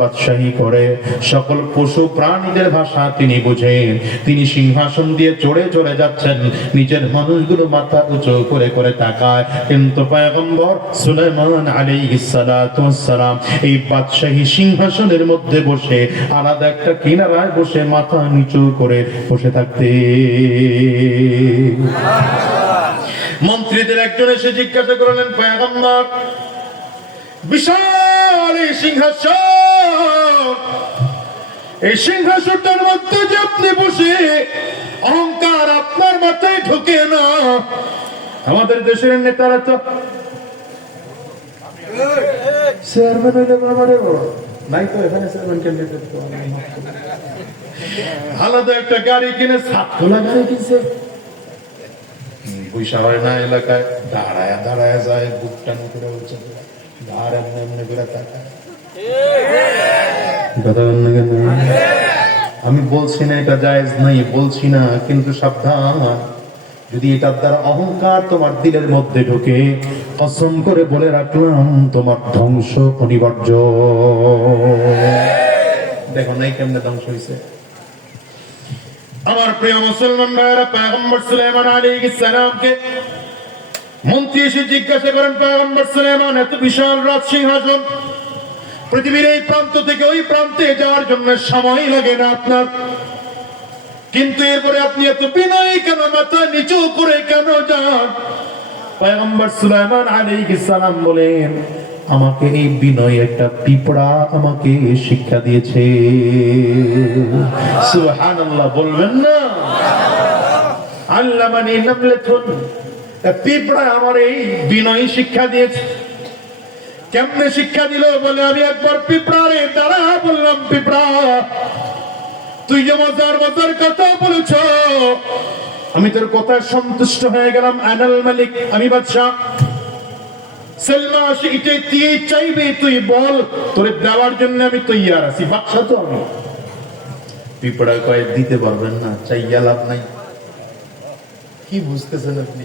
বাদশাহী করে, সকল পশু প্রাণীদের ভাষা তিনি বোঝেন, তিনি সিংহাসন দিয়ে চড়ে চড়ে যাচ্ছেন, নিচের মানুষগুলো মাথা উঁচু করে করে তাকায়। কিন্তু পয়গম্বর সুলাইমান আলাইহিস সালাতু ওয়াস সালাম এই বাদশাহী সিংহাসনের মধ্যে বসে আলাদা একটা কিনারায় বসে মাথা নিচু করে বসে থাকতে। মন্ত্রীদের একজন এসে জিজ্ঞাসা করলেন, পয়গম্বর বিশাল এই সিংহাসন, এই সিংহাসনটার মধ্যে যে আপনি বসে অহংকার আপনার মাথায় ঢোকে না? আমাদের দেশের নেতারা তো চেয়ারম্যান হইলে বাবারে বাবা নাই তো, এখানে চেয়ারম্যান ক্যান্ডিডেট তো আলাদা একটা গাড়ি কিনে, সাত খোলা গাড়ি কিনছে, পয়সা হয় না এলাকায়, দাঁড়ায় দাঁড়ায় যায়, বুকটা নুকুরে উঠছে, দাঁড় এমনি এমনি করে তাকায়। কথা বল না কেন? আমি বলছি না এটা জায়েজ নাই, বলছি না, কিন্তু সাবধান, যদি এটার দ্বারা অহংকার তোমার দিলের মধ্যে ঢোকে, কসম করে বলে রাখলাম তোমার ধ্বংস অনিবার্য। দেখো নাই কেমনে ধ্বংস হয়েছে। আমার প্রিয় মুসলমান ভাইরা, পয়গম্বর সুলাইমান আলাইহিস সালামকে মন্ত্রী এসে জিজ্ঞাসা করেন, পয়গম্বর সুলাইমান এত বিশাল রাজ সিংহাসন, পৃথিবীর এই প্রান্ত থেকে ওই প্রান্তে যাওয়ার জন্য সময় লাগে না আপনার, কিন্তু এরপরে আপনি এত বিনয়ী কেন, মাথা নিচু করে কেন যান? পয়গম্বর সুলাইমান আলাইহিস সালাম বলেন, আমাকে এই বিনয় একটা পিঁপড়া আমাকে শিক্ষা দিয়েছে। সুবহানাল্লাহ বলবেন না? আল্লামানি নামলাতুন, পিঁপড়া আমার এই বিনয় শিক্ষা দিয়েছে। কেমনে শিক্ষা দিল? বলে, আমি একবার পিঁপড়ারে দাঁড়া বললাম, পিঁপড়া তুই যে মজার মজার কথা বলেছ, আমি তোর কথায় সন্তুষ্ট হয়ে গেলাম। আনাল মালিক, আমি বাদশা। সালমা শিইতে তুই চাইবে তুই বল, তোরে দেওয়ার জন্য আমি তৈয়ার আছি, বাদশা তো আমি। পিঁপড়া কয়, দিতে পারবেন না, চাইয়া লাভ নাই। কি বুঝতেছেন আপনি?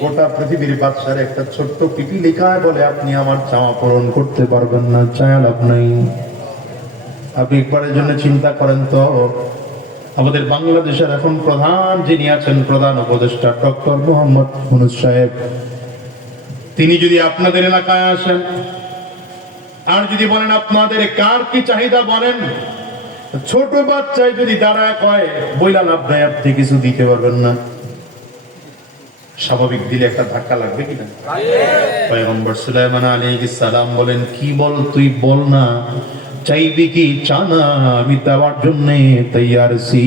গোটা পৃথিবীর বাদশার একটা ছোট্ট পিপীলিকায় বলে আপনি আমার চাওয়া পূরণ করতে পারবেন না, চায়া লাভ নাই। আপনি একবারের জন্য চিন্তা করেন তো, আমাদের বাংলাদেশের এখন প্রধান যিনি আছেন, প্রধান উপদেষ্টা ডক্টর মোহাম্মদ ইউনূস সাহেব, তিনি যদি আপনাদের এলাকায় আসেন আর যদি বলেন আপনাদের কার কি চাহিদা বলেন, ছোট বাচ্চায় যদি দাঁড়ায় কয় বইলা লাভ নাই, আপনি কিছু দিতে পারবেন না। স্বাভাবিক দিলে একটা ধাক্কা লাগবে কিনা? পয়গম্বর সুলাইমান আলাইহিস সালাম বলেন, কি বল তুই বল না, চাইবি কি চানা, আমি দেওয়ার জন্য তৈয়ার আছি।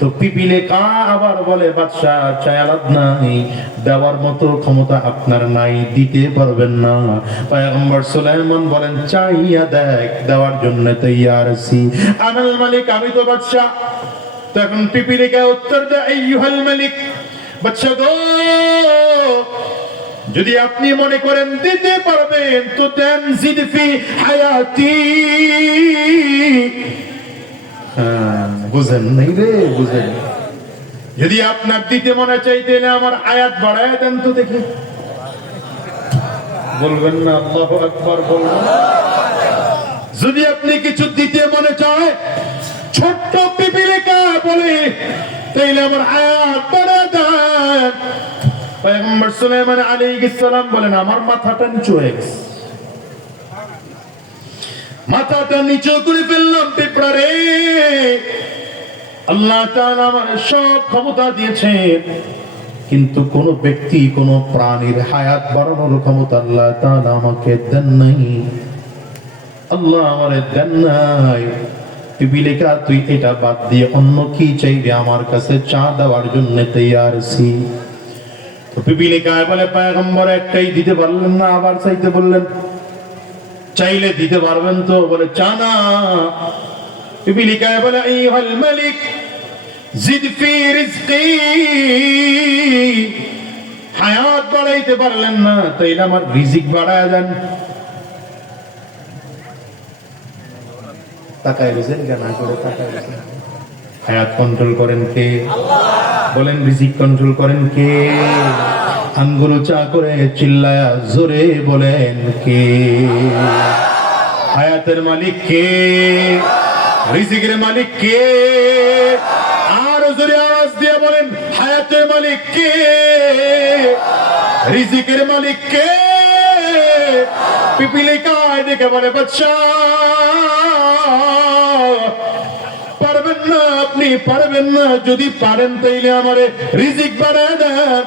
তো পিপিলিকা আবার বলে, বাদশা চায়া লাভ নাই, দেওয়ার মতো ক্ষমতা আপনার নাই, দিতে পারবেন না। পয়গম্বর সুলাইমান বলেন, চাইয়া দেখ, দেওয়ার জন্য তৈয়ার আছি। আনাল মালিক, আমি তো বাদশা। তখন পিপিলিকা উত্তর দেয়, আইয়ুহাল মালিক, বাদশা গো, যদি আপনি মনে করেন দিতে পারবেন তো দেন, জিদ ফি হায়াতি। বুঝেন নাই রে, বুঝেন। যদি আপনার দিতে মনে চাই তাহলে আমার আয়াত বাড়ায় দেন তো দেখি। বলবেন না আল্লাহু আকবার? বলবেন। যদি আপনি কিছু দিতে মনে চায়, ছোট্ট পিপিলিকা বলে, তাইলে আমার আয়াত বাড়ায় দেন। পয়গম্বর সুলাইমান আলাইহিস সালাম বলেন, আমার মাথাটা নিচু হয়ে গেছে, মাথাটা নিচু করে ফেললাম। পিঁপড়া রে, আল্লাহ তাআলা আমার সব ক্ষমতা দিয়েছে, কিন্তু কোন ব্যক্তি, কোন প্রাণীর হায়াত বাড়ানোর ক্ষমতা আল্লাহ তাআলা আমাকে দেন নাই। আল্লাহ আমারে দেন নাই। পিপিলিকা, তুই এটা বাদ দিয়ে অন্য কি চাইবে? আমার কাছে চা দেওয়ার জন্য তৈয়ার আছি। পিপিলিকায় বলে, পয়গম্বর একটাই দিতে পারলেন না, আবার চাইতে বললেন, চাইলে দিতে পারবেন তো? বলে, চা না। পিপিলিকায় বলে, আইয়ুহাল মালিক, জিদ ফি রিজকি, হায়াত বাড়াইতে পারলেন না, তাইলে আমার রিজিক বাড়ায় দেন। তাকায় রয়েছেন কেন করে? তাকায় রয়েছেন। হায়াত কন্ট্রোল করেন কে? বলেন রিজিক কন্ট্রোল করেন কে? আঙ্গুল উঁচা করে চিল্লায়া জোরে বলেন কে? হায়াতের মালিক কে? রিজিকের মালিক কে? আর জোরে আওয়াজ দিয়ে বলেন হায়াতের মালিক কে? রিজিকের মালিক কে? পিপিলিকায় ডেকে বলে বাচ্চা, পারবেন না, আপনি পারবেন না, যদি পারেন তাইলে আমারে রিজিক বাড়ায় দেন।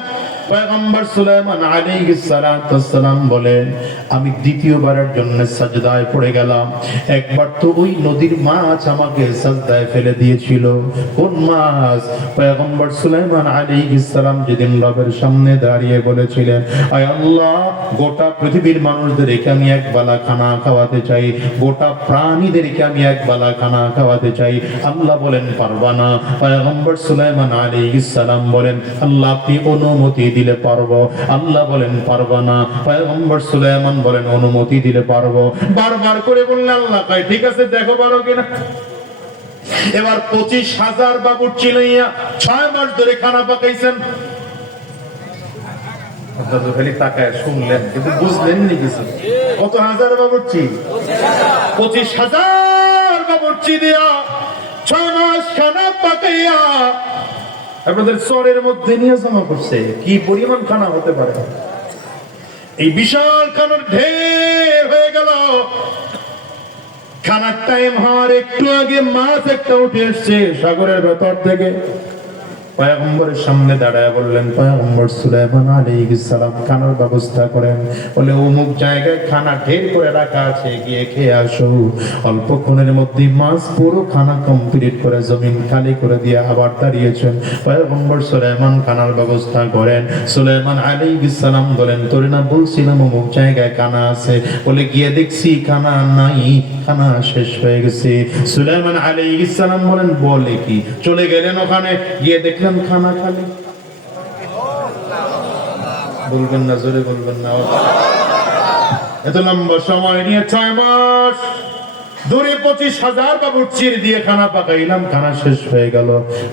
পয়গম্বর সুলাইমান আলাইহিস সালাতু ওয়াস সালাম বলেন, আমি দ্বিতীয়বারের জন্য সাজদায় পড়ে গেলাম। একবার তো ওই নদীর মাছ আমাকে সাজদায় ফেলে দিয়েছিল। কোন মাছ? পয়গম্বর সুলাইমান আলাইহিস সালাম যেদিন রবের সামনে দাঁড়িয়ে বলেছিলেন, আয় আল্লাহ, গোটা পৃথিবীর মানুষদেরকে আমি এক বেলা খানা খাওয়াতে চাই, গোটা প্রাণীদেরকে আমি এক বেলা খানা খাওয়াতে চাই। আল্লাহ বলেন পারবা না। পয়গম্বর সুলাইমান আলাইহিস সালাম বলেন, আল্লাহ আপনি অনুমতি দিলে পারবো। আল্লাহ বলেন পারবা না। পয়গম্বর সুলাইমান বলেন অনুমতি দিলে পারবো। বারবার করে বললেন, আল্লাহ কয় ঠিক আছে, দেখো পারো কিনা। এবার 25,000 বাবুর্চি লইয়া 6 মাস ধরে খানা পাকাইছেন। আপনারা তো খালি তাকায় শুনলেন, কিন্তু বুঝলেন নি কিছু। কত হাজার বাবুর্চি? 25,000 বাবুর্চি দিয়া 6 মাস খানা পাকাইয়া আপনাদের চরের মধ্যে নিয়ে জমা করছে। কি পরিমাণ খানা হতে পারে? এই বিশাল খানার ঢের হয়ে গেল। খানার টাইম হওয়ার একটু আগে মাছ একটা উঠে এসছে সাগরের ভেতর থেকে। পয়গম্বরের সামনে দাঁড়ায় বললেন, পয়গম্বর সুলাইমান আলাইহিস সালাম খানার ব্যবস্থা করেন। বলে অমুক জায়গায় খানা ঢের করে রাখা আছে, গিয়ে খেয়ে আসো। অল্পক্ষণের মধ্যে মাছ পুরো খানা কমপ্লিট করে জমিন খালি করে দিয়ে আবার দাঁড়িয়েছেন। পয়গম্বর সুলাইমান খানার ব্যবস্থা করেন। সুলাইমান আলাইহিস সালাম বলেন, তোরে না বলছিলাম অমুক জায়গায় খানা আছে? বলে গিয়ে দেখছি খানা নাই, খানা শেষ হয়ে গেছে। সুলাইমান আলাইহিস সালাম বলেন, বলে কি? চলে গেলেন ওখানে, গিয়ে দেখলেন খানা খালি। বলবেন না, জোরে বলবেন না। এত লম্বা সময় নিয়ে 6 মাস ধরে 25,000 বাবুর্চির দিয়ে খানা পাকাইলাম, খানা শেষ হয়ে গেল।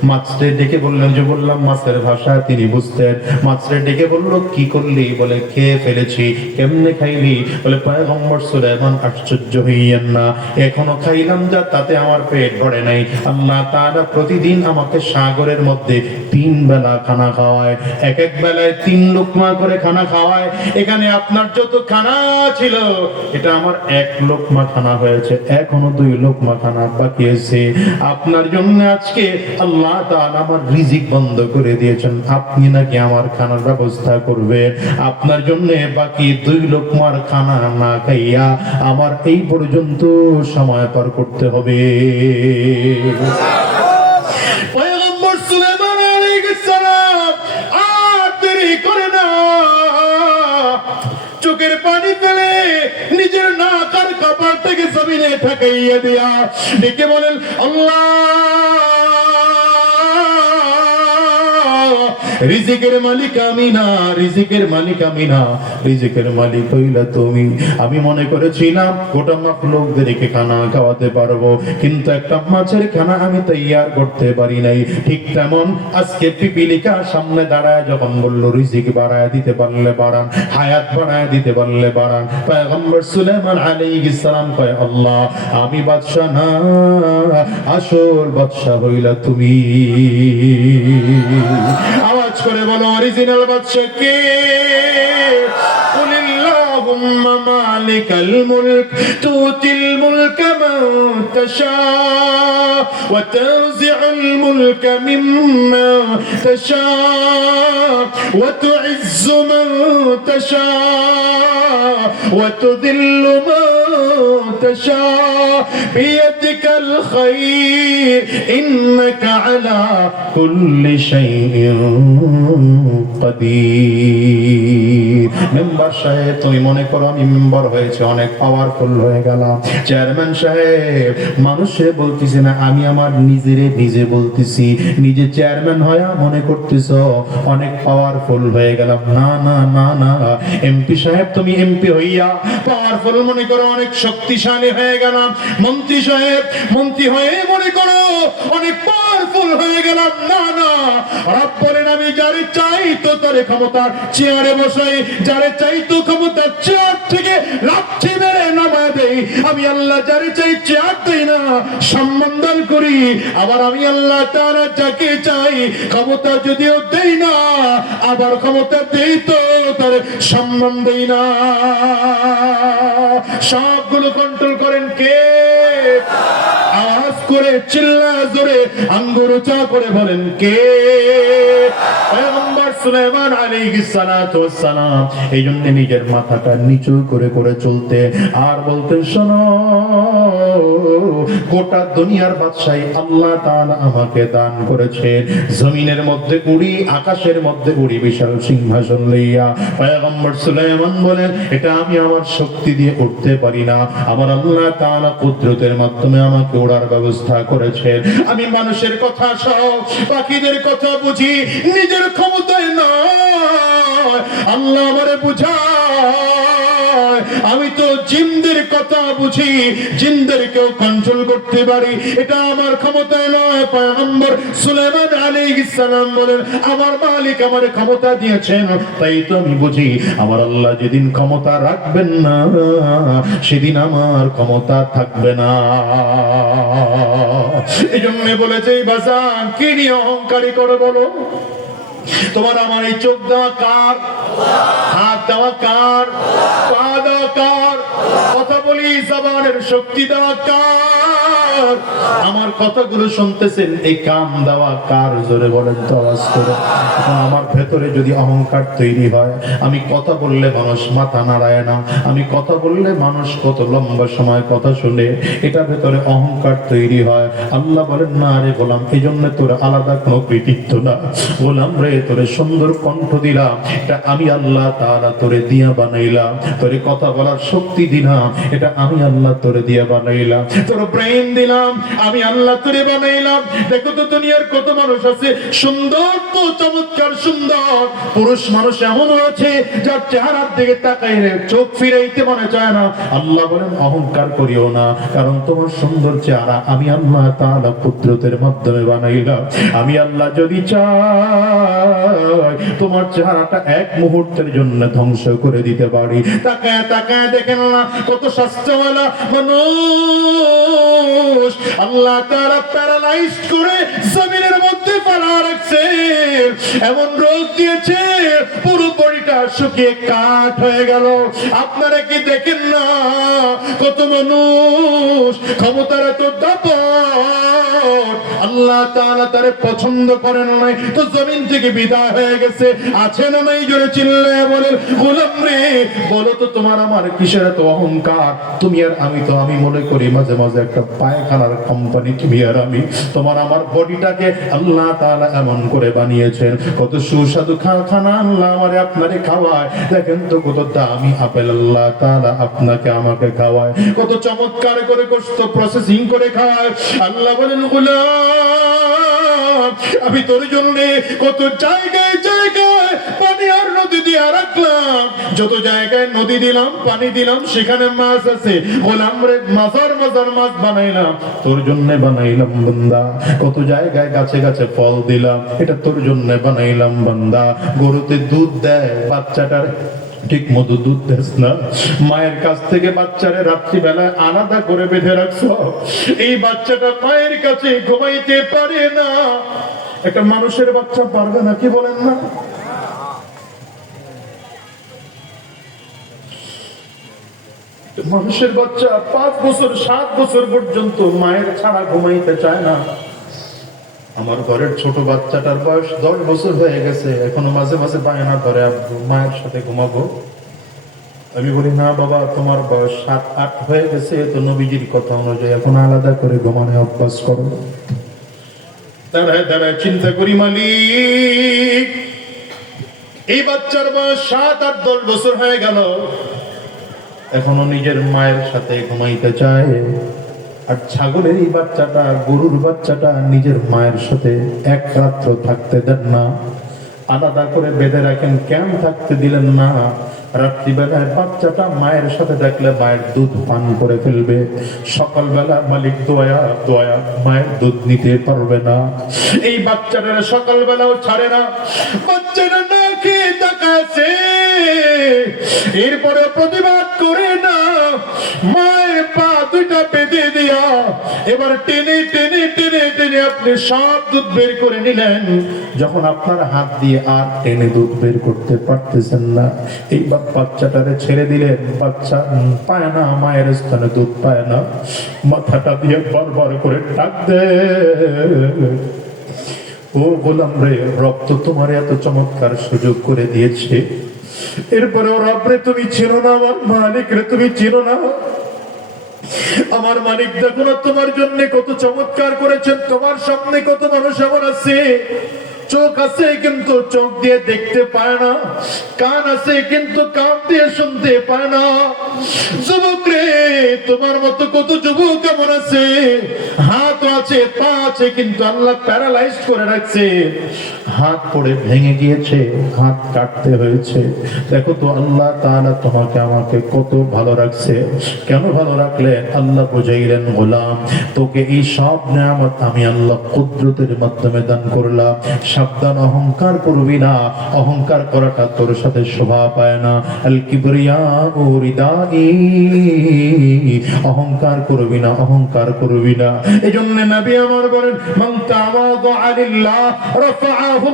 মাছরে ডেকে বললেন, যে বললাম মাছের ভাষা তিনি বুঝতেন। মাছরে ডেকে বলল, কি করলি? বলে খেয়ে ফেলেছি। কেমনে খাইলি? বলে পয়গম্বর সুলাইমান আশ্চর্য হইয়েন না, এখনো খাইলাম যা, তাতে আমার পেট ভরে নাই। আল্লাহ তাআলা প্রতিদিন আমাকে সাগরের মধ্যে 3 বেলা খানা খাওয়ায়, এক এক বেলায় 3 লোকমা করে খানা খাওয়ায়। এখানে আপনার যত খানা ছিল, এটা আমার 1 লোকমা খানা হয়েছে, এখনো 2 লোকমা খানা বাকি আছে। আপনার জন্য আজকে আল্লাহ তাআলা আমার রিজিক বন্ধ করে দিয়েছেন, আপনি নাকি আমার খানার ব্যবস্থা করবেন। আপনার জন্য বাকি 2 লোকমার খানা না খাইয়া আমার এই পর্যন্ত সময় পার করতে হবে। পয়গম্বর সুলাইমান আলাইহিস সালাম আর দেরি করে না, চোখের পানি ফেলে নিজের নাক আর কপাল থেকে জমিনে ঠেকাইয়া দিয়া ডেকে বলেন, আল্লাহ, রিজিকের মালিক আমি না, রিজিকের মালিক আমি না, রিজিকের মালিক হইলা তুমি। আমি মনে করেছিলাম গোটা মাখলুকদেরকে খানা খাওয়াতে পারবো, কিন্তু একটা মাছের খানা আমি তৈয়ার করতে পারি নাই। ঠিক তেমন আজকে পিপিলিকার সামনে দাঁড়ায় যখন বলল, রিজিক বাড়ায় দিতে পারলে বাড়ান, হায়াত বাড়ায় দিতে পারলে বাড়ান। পয়গম্বর সুলাইমান আলাইহিস সালাম কয়, আল্লাহ, আমি বাদশা না, আসল বাদশা হইলা তুমি। আওয়াজ করে বলো, অরিজিনাল বাদশা কে? কুলিল্লাহুম্মা মালিকাল মুলক তুতিল মুলকা মান তাশা ওয়া তানজিউল মুলকা মিম্মা তাশা ওয়া তুইজ্জু মান তাশা ওয়া তুযিল্লু মান تشاء بيدك الخير إنك على كل شيء قدير মেম্বার সাহেব তুমি মনে করো আমি মেম্বার হয়েছে অনেক পাওয়ারফুল হয়ে গেলাম চেয়ারম্যান সাহেব মানুষে বলতেছি না আমি আমার নিজে বলতেছি নিজে চেয়ারম্যান হয়ে মনে করতেছ অনেক পাওয়ারফুল হয়ে গেলাম না না না না এমপি সাহেব তুমি এমপি হইয়া পাওয়ারফুল মনে করো অনেক শক্তিশালী হয়ে গেলাম মন্ত্রী সাহেব মন্ত্রী হয়ে মনে করো অনেক পাওয়ারফুল হয়ে গেলাম না না রব বলেন আমি যারে চাই তো তারে ক্ষমতার চেয়ারে বসাই যারে চাই তো ক্ষমতার চেয়ার থেকে লাথি মেরে নামায় দেই আমি আল্লাহ যারে চাই চেয়ার দেই না সম্মান দান করি আবার আমি আল্লাহ তাআলা যাকে চাই ক্ষমতা যদিও দেই না আবার ক্ষমতা দেই তো তার সম্মান দেই না সবগুলো কন্ট্রোল করেন কে আওয়াজ করে চিল্লা জোরে আঙ্গুর উঁচা করে বলেন কে পয়গম্বর সুলাইমান আলাইহিস সালাতু ওয়াস সালাম এই জন্য নিজের মাথাটা নিচু করে করে চলতে আর বলতেন শোনো গোটা দুনিয়ার বাদশাহী আল্লাহ তাআলা আমাকে দান করেছেন জমিনের মধ্যে উড়ি আকাশের মধ্যে উড়ি বিশাল সিংহাসন লইয়া পয়গম্বর সুলাইমান বলেন এটা আমি আমার শক্তি দিয়ে উঠতে পারি না আমার আল্লাহ তাআলা কুদরতের মাধ্যমে আমাকে ওড়ার ব্যবস্থা করেছেন আমি মানুষের কথা সব পাখিদের কথা বুঝি নিজের ক্ষমতায় না আল্লাহ আমারে বুঝায় আমি তো জিনদের কথা বুঝি জিনদেরকেও কন্ট্রোল করতে পারি এটা আমার ক্ষমতায় নয় পয়গম্বর সুলাইমান আলাইহিস সালাম বলেন আমার মালিক আমারে ক্ষমতা দিয়েছেন তাই তো আমি বুঝি আমার আল্লাহ যেদিন ক্ষমতা রাখবেন না সেদিন আমার ক্ষমতা থাকবে না এই জন্য বলেছে বাজান কি নিয়ে অহংকারী করে বলো তোমার আমার এই চোখ দেওয়া কার হাত দেওয়া কার পা দেওয়া কার কথা বলি জবানের শক্তি দেওয়া কার আমার কথাগুলো শুনতেছেন এই কান দেওয়া কার জোরে বলেন তো আওয়াজ করে আমার ভেতরে যদি অহংকার তৈরি হয় আমি কথা বললে মানুষ মাথা নাড়ায় না আমি কথা বললে মানুষ কত লম্বা সময় কথা শুনে এটা ভেতরে অহংকার তৈরি হয় আল্লাহ বলেন না রে গোলাম এই জন্য তোর আলাদা কোনো কৃতিত্ব না গোলাম রে তোরে সুন্দর কণ্ঠ দিলাম এটা আমি আল্লাহ তাআলা তোরে দিয়া বানাইলাম তোরে কথা বলার শক্তি দিলাম এটা আমি আল্লাহ তোরে দিয়া বানাইলাম তোর ব্রেন দিলাম আমি আল্লাহ তোরে বানাইলাম দেখো তো দুনিয়ার কত মানুষ আছে সুন্দর তো চমৎকার সুন্দর পুরুষ মানুষ এমন আছে যার চেহারার দিকে তাকাইলে চোখ ফিরাইতে মনে চায় না আল্লাহ বলেন অহংকার করিও না কারণ তোমার সুন্দর চেহারা আমি আল্লাহ তাআলা কুদরতের মাধ্যমে বানাইলাম আমি আল্লাহ যদি চাই তোমার চেহারাটা এক মুহূর্তের জন্য ধ্বংস করে দিতে পারি তাকায় তাকায় দেখেন না কত স্বাস্থ্যওয়ালা মানুষ আল্লাহ তাআলা প্যারালাইজ করে জমিনের মধ্যে ফেলা রাখছে এমন রোগ দিয়েছে পুরো বডিটা শুকিয়ে কাঠ হয়ে গেল আপনারা কি দেখেন না কত মানুষ ক্ষমতার এত দাপট আল্লাহ তাআলা তারে পছন্দ করেন নাই তো জমিন থেকে বিদায় হয়ে গেছে আছে না নাই জোরে চিল্লায়ে বলেন গোলাম রে বলো তো তোমার আমার কিসের এত অহংকার তুমি আর আমি তো আমি মনে করি মাঝে মাঝে একটা পায়খানার কোম্পানি তুমি আর আমি তোমার আমার বডিটাকে আল্লাহ তাআলা এমন করে বানিয়েছেন কত সুস্বাদু খানা আল্লাহ আমারে আপনারে খাওয়ায় দেখেন তো কত দামি আপেল আল্লাহ তাআলা আপনাকে আমাকে খাওয়ায় কত চমৎকার করে গোশত প্রসেসিং করে খাওয়ায় আল্লাহ বলেন গোলাম আমি তোর জন্য কত জায়গায় জায়গায় পানি আর নদী দিয়ে রাখলাম যত জায়গায় নদী দিলাম পানি দিলাম সেখানে মাছ আছে গোলাম রে মাজার মাজার মাছ বানাইলাম তোর জন্য বানাইলাম বান্দা কত জায়গায় গাছে গাছে ফল দিলাম এটা তোর জন্য বানাইলাম বান্দা গরুতে দুধ দেয় বাচ্চাটার ঠিক মতো দুধ দেস না মায়ের কাছ থেকে বাচ্চারে রাত্রি বেলায় আলাদা করে বেঁধে রাখছো এই বাচ্চাটা মায়ের কাছে ঘুমাইতে পারে না একটা মানুষের বাচ্চা পারবে না কি বলেন না মানুষের বাচ্চা 5 বছর 7 বছর পর্যন্ত মায়ের ছাড়া ঘুমাইতে চায় না আমার ঘরের ছোট বাচ্চাটার বয়স 10 বছর হয়ে গেছে এখনো মাঝে মাঝে বায়না করে মায়ের সাথে ঘুমাবো আমি বলি, না বাবা, তোমার বয়স 7-8 হয়ে গেছে, তো নবীজির কথা অনুযায়ী এখন আলাদা করে ঘুমানো অভ্যাস করো। দাঁড়ায় দাঁড়ায় চিন্তা করি, মালিক এই বাচ্চার বয়স 7-8-10 বছর হয়ে গেল, এখনো নিজের মায়ের সাথে ঘুমাইতে চায়। আর ছাগলের এই বাচ্চাটা, গরুর বাচ্চাটা নিজের মায়ের সাথে এক রাত্র থাকতে দেন না, আলাদা করে বেঁধে রাখেন, কেন থাকতে দিলেন না? রাত্রিবেলায় বাচ্চাটা মায়ের সাথে দেখলে মায়ের দুধ পান করে ফেলবে, সকালবেলা মালিক দোয়া দোয়া মায়ের দুধ নিতে পারবে না। এই বাচ্চাটা সকালবেলাও ছাড়ে না, বাচ্চাটা না খেয়ে তাকাছে, এরপরে প্রতিবাদ করে না, মায়ের পা দুইটা বেঁধে দিয়া এবার টেনে টেনে টেনে টেনে আপনি সব দুধ বের করে নিলেন। যখন আপনার হাত দিয়ে আর টেনে দুধ বের করতে পারতেছেন না, এইবার বাচ্চাটারে ছেড়ে দিলেন, বাচ্চা পায় না, মায়ের স্থানে দুধ পায় না, মাথাটা দিয়ে বারবার করে ডাক দে, ও গোলাম রে, রব তো তোমার এত চমৎকার সুযোগ করে দিয়েছে, এরপরে ও রব রে তুমি চিনো না, আমার মালিক রে তুমি চিনো না, আমার মালিক দেখো না তোমার জন্য কত চমৎকার করেছেন, তোমার সামনে কত মানুষ এমন আছে, চোখ আছে কিন্তু চোখ দিয়ে দেখতে পায় না, কান আছে কিন্তু কান দিয়ে শুনতে পায় না। যুবক রে, তোমার মতো কত যুবক এমন আছে, হাত আছে পা আছে কিন্তু আল্লাহ প্যারালাইজ করে রাখছে, হাত পড়ে ভেঙে গিয়েছে, হাত কাটতে হয়েছে। দেখো তো আল্লাহ তাআলা তোমাকে আমাকে কত ভালো রাখছে। কেন ভালো রাখলেন? আল্লাহ বুঝাইলেন, গোলাম তোকে এই সব নিয়ামত আমি আল্লাহ কুদরতের মাধ্যমে দান করলাম, সাবধান অহংকার করবি না, অহংকার করাটা তোর সাথে শোভা পায় না। আল কিবরিয়া ও রিদাই, অহংকার করবি না, অহংকার করবি না। এজন্য নবী আমার বলেন, মান তাওয়াদা লিল্লাহ রাফাআহুল্লাহ।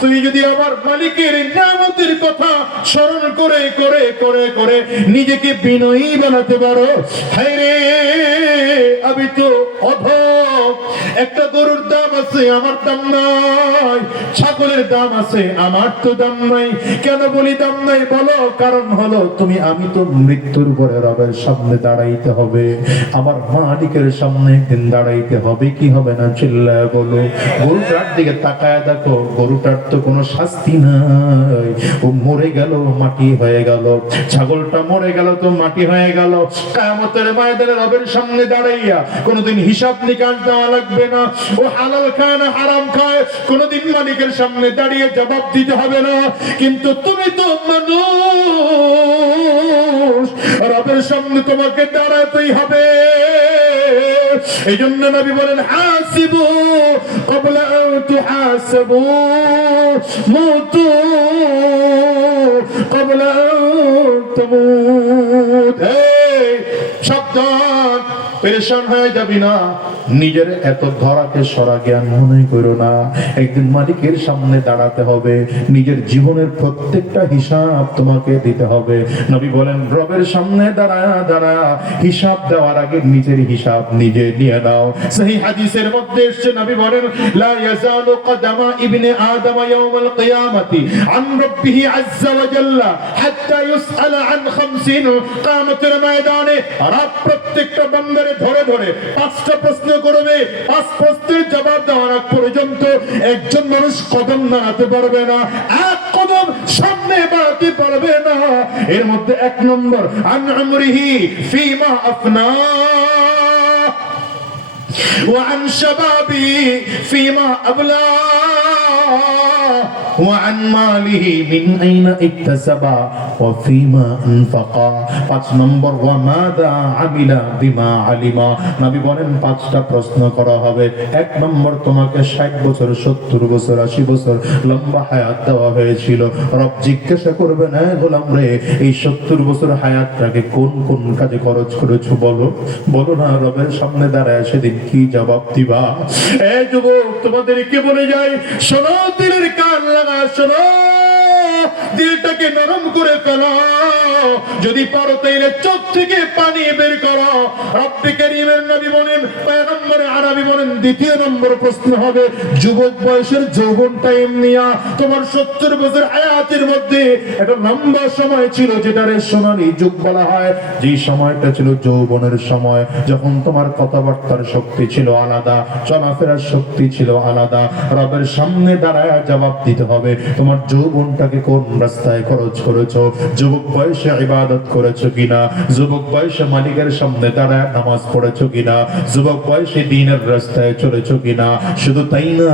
তুই যদি আমার মালিকের নিয়ামতের কথা স্মরণ করে করে করে করে নিজেকে বিনয়ী বানাতে পারো, হায় রে আমি তো অধম, একটা গরুর দাম আছে আমার দাম নাই, ছাগলের দাম আছে আমার তো দাম নাই। কেন বলি দাম নাই বলো? কারণ হলো তুমি আমি তো মৃত্যুর পরে রবের সামনে দাঁড়াইতে হবে, আমার মালিকের সামনে একদিন দাঁড়াইতে হবে, কি হবে না? চিল্লায় বলো। গরুটার দিকে তাকায় দেখো, গরুটার তো কোনো শাস্তি নাই, ও মরে গেল মাটি হয়ে গেল, ছাগলটা মরে গেল তো মাটি হয়ে গেল। কিয়ামতের ময়দানে রবের সামনে দাঁড়াইয়া কোনোদিন হিসাব নিকাশ দেওয়া লাগবে না, ও হালাল খায় না হারাম খায় কোনোদিন মালিকের সামনে দাঁড়িয়ে জবাব দিতে হবে না। কিন্তু তুমি তো মানুষ, রবের সামনে তোমাকে দাঁড়াতেই হবে। এই জন্য নবী বলেন, হাসিবু ক্বাবলা আন তুহাসাবু, মুতু ক্বাবলা আন তামুত। সাবধান, পেরেশান হয়ে যাবি না, নিজের এত ধরাকে সরা জ্ঞান মনে করো না, একদিন মালিকের সামনে দাঁড়াতে হবে, নিজের জীবনের প্রত্যেকটা হিসাব তোমাকে দিতে হবে। নবী বলেন, রবের সামনে দাঁড়ায়া দাঁড়ায়া হিসাব দেওয়ার আগে নিজের হিসাব নিজে নিয়ে নাও। সহিহ হাদিসের মধ্যে এসেছে, নবী বলেন, লা ইয়াজালু কদামা ইবনে আদম ইয়াউমাল কিয়ামাতি আন রাব্বিহি আযজা ওয়া জাল্লা হাত্তা ইউসআলা আন 50। কিয়ামতের ময়দানে রব প্রত্যেকটা বান্দারে ধরে ধরে 5টা প্রশ্ন করবে, 5 প্রশ্নের জবাব দেওয়ার আগ পর্যন্ত একজন মানুষ কদম নাড়াতে পারবে না, এক কদম সামনে বাড়াতে পারবে না। এর মধ্যে 1 নম্বর, আন উমরিহি ফিমা আফনা ওয়া আন শাবাবি ফিমা আবলা ওয়া আন মালিহি মিন আইনা ইকতাসাবা ওয়া ফিমা আনফাকা। 5 নম্বর, ওয়া মাদা আমিলা বিমা আলিমা। নবী বলেন 5টা প্রশ্ন করা হবে। 1 নম্বর, তোমাকে 60 বছর 70 বছর 80 বছর লম্বা হায়াত দেওয়া হয়েছিল, রব জিজ্ঞাসা করবেন, হ্যাঁ গোলাম রে এই 70 বছর হায়াতটাকে কোন কোন কাজে খরচ করেছো বলো, বলো না। রবের সামনে দাঁড়ায় সেদিন কি জবাব দিবা? এই যুবক তোমাদেরকে বলে যাই, শোনো, দিলের কান লাগা শোনো, দিলটাকে নরম করে ফেলো। যদি পারো তাইলে চোখ থেকে পানি বের করো। রব্বে কারীমের নবী বলেন, পয়গম্বরে আরবি বলেন, দ্বিতীয় নম্বর প্রশ্ন হবে যুবক বয়সের যৌবন টাইম নিয়া। তোমার 70 বছর হায়াতের মধ্যে একটা লম্বা সময় ছিল যেটারে সোনালী যুগ বলা হয়। যে সময়টা ছিল যৌবনের সময়, যখন তোমার কথাবার্তার শক্তি ছিল আলাদা, চলাফেরার শক্তি ছিল আলাদা। রবের সামনে দাঁড়ায় জবাব দিতে হবে তোমার যৌবনটাকে কোন রাস্তায় খরচ করেছো। যুবক বয়সে ইবাদত করেছো কিনা, যুবক বয়সে মালিকের সামনে দাঁড়ায় নামাজ পড়েছো কিনা, যুবক বয়সে দ্বীনের রাস্তায় চলেছো কিনা। শুধু তাই না,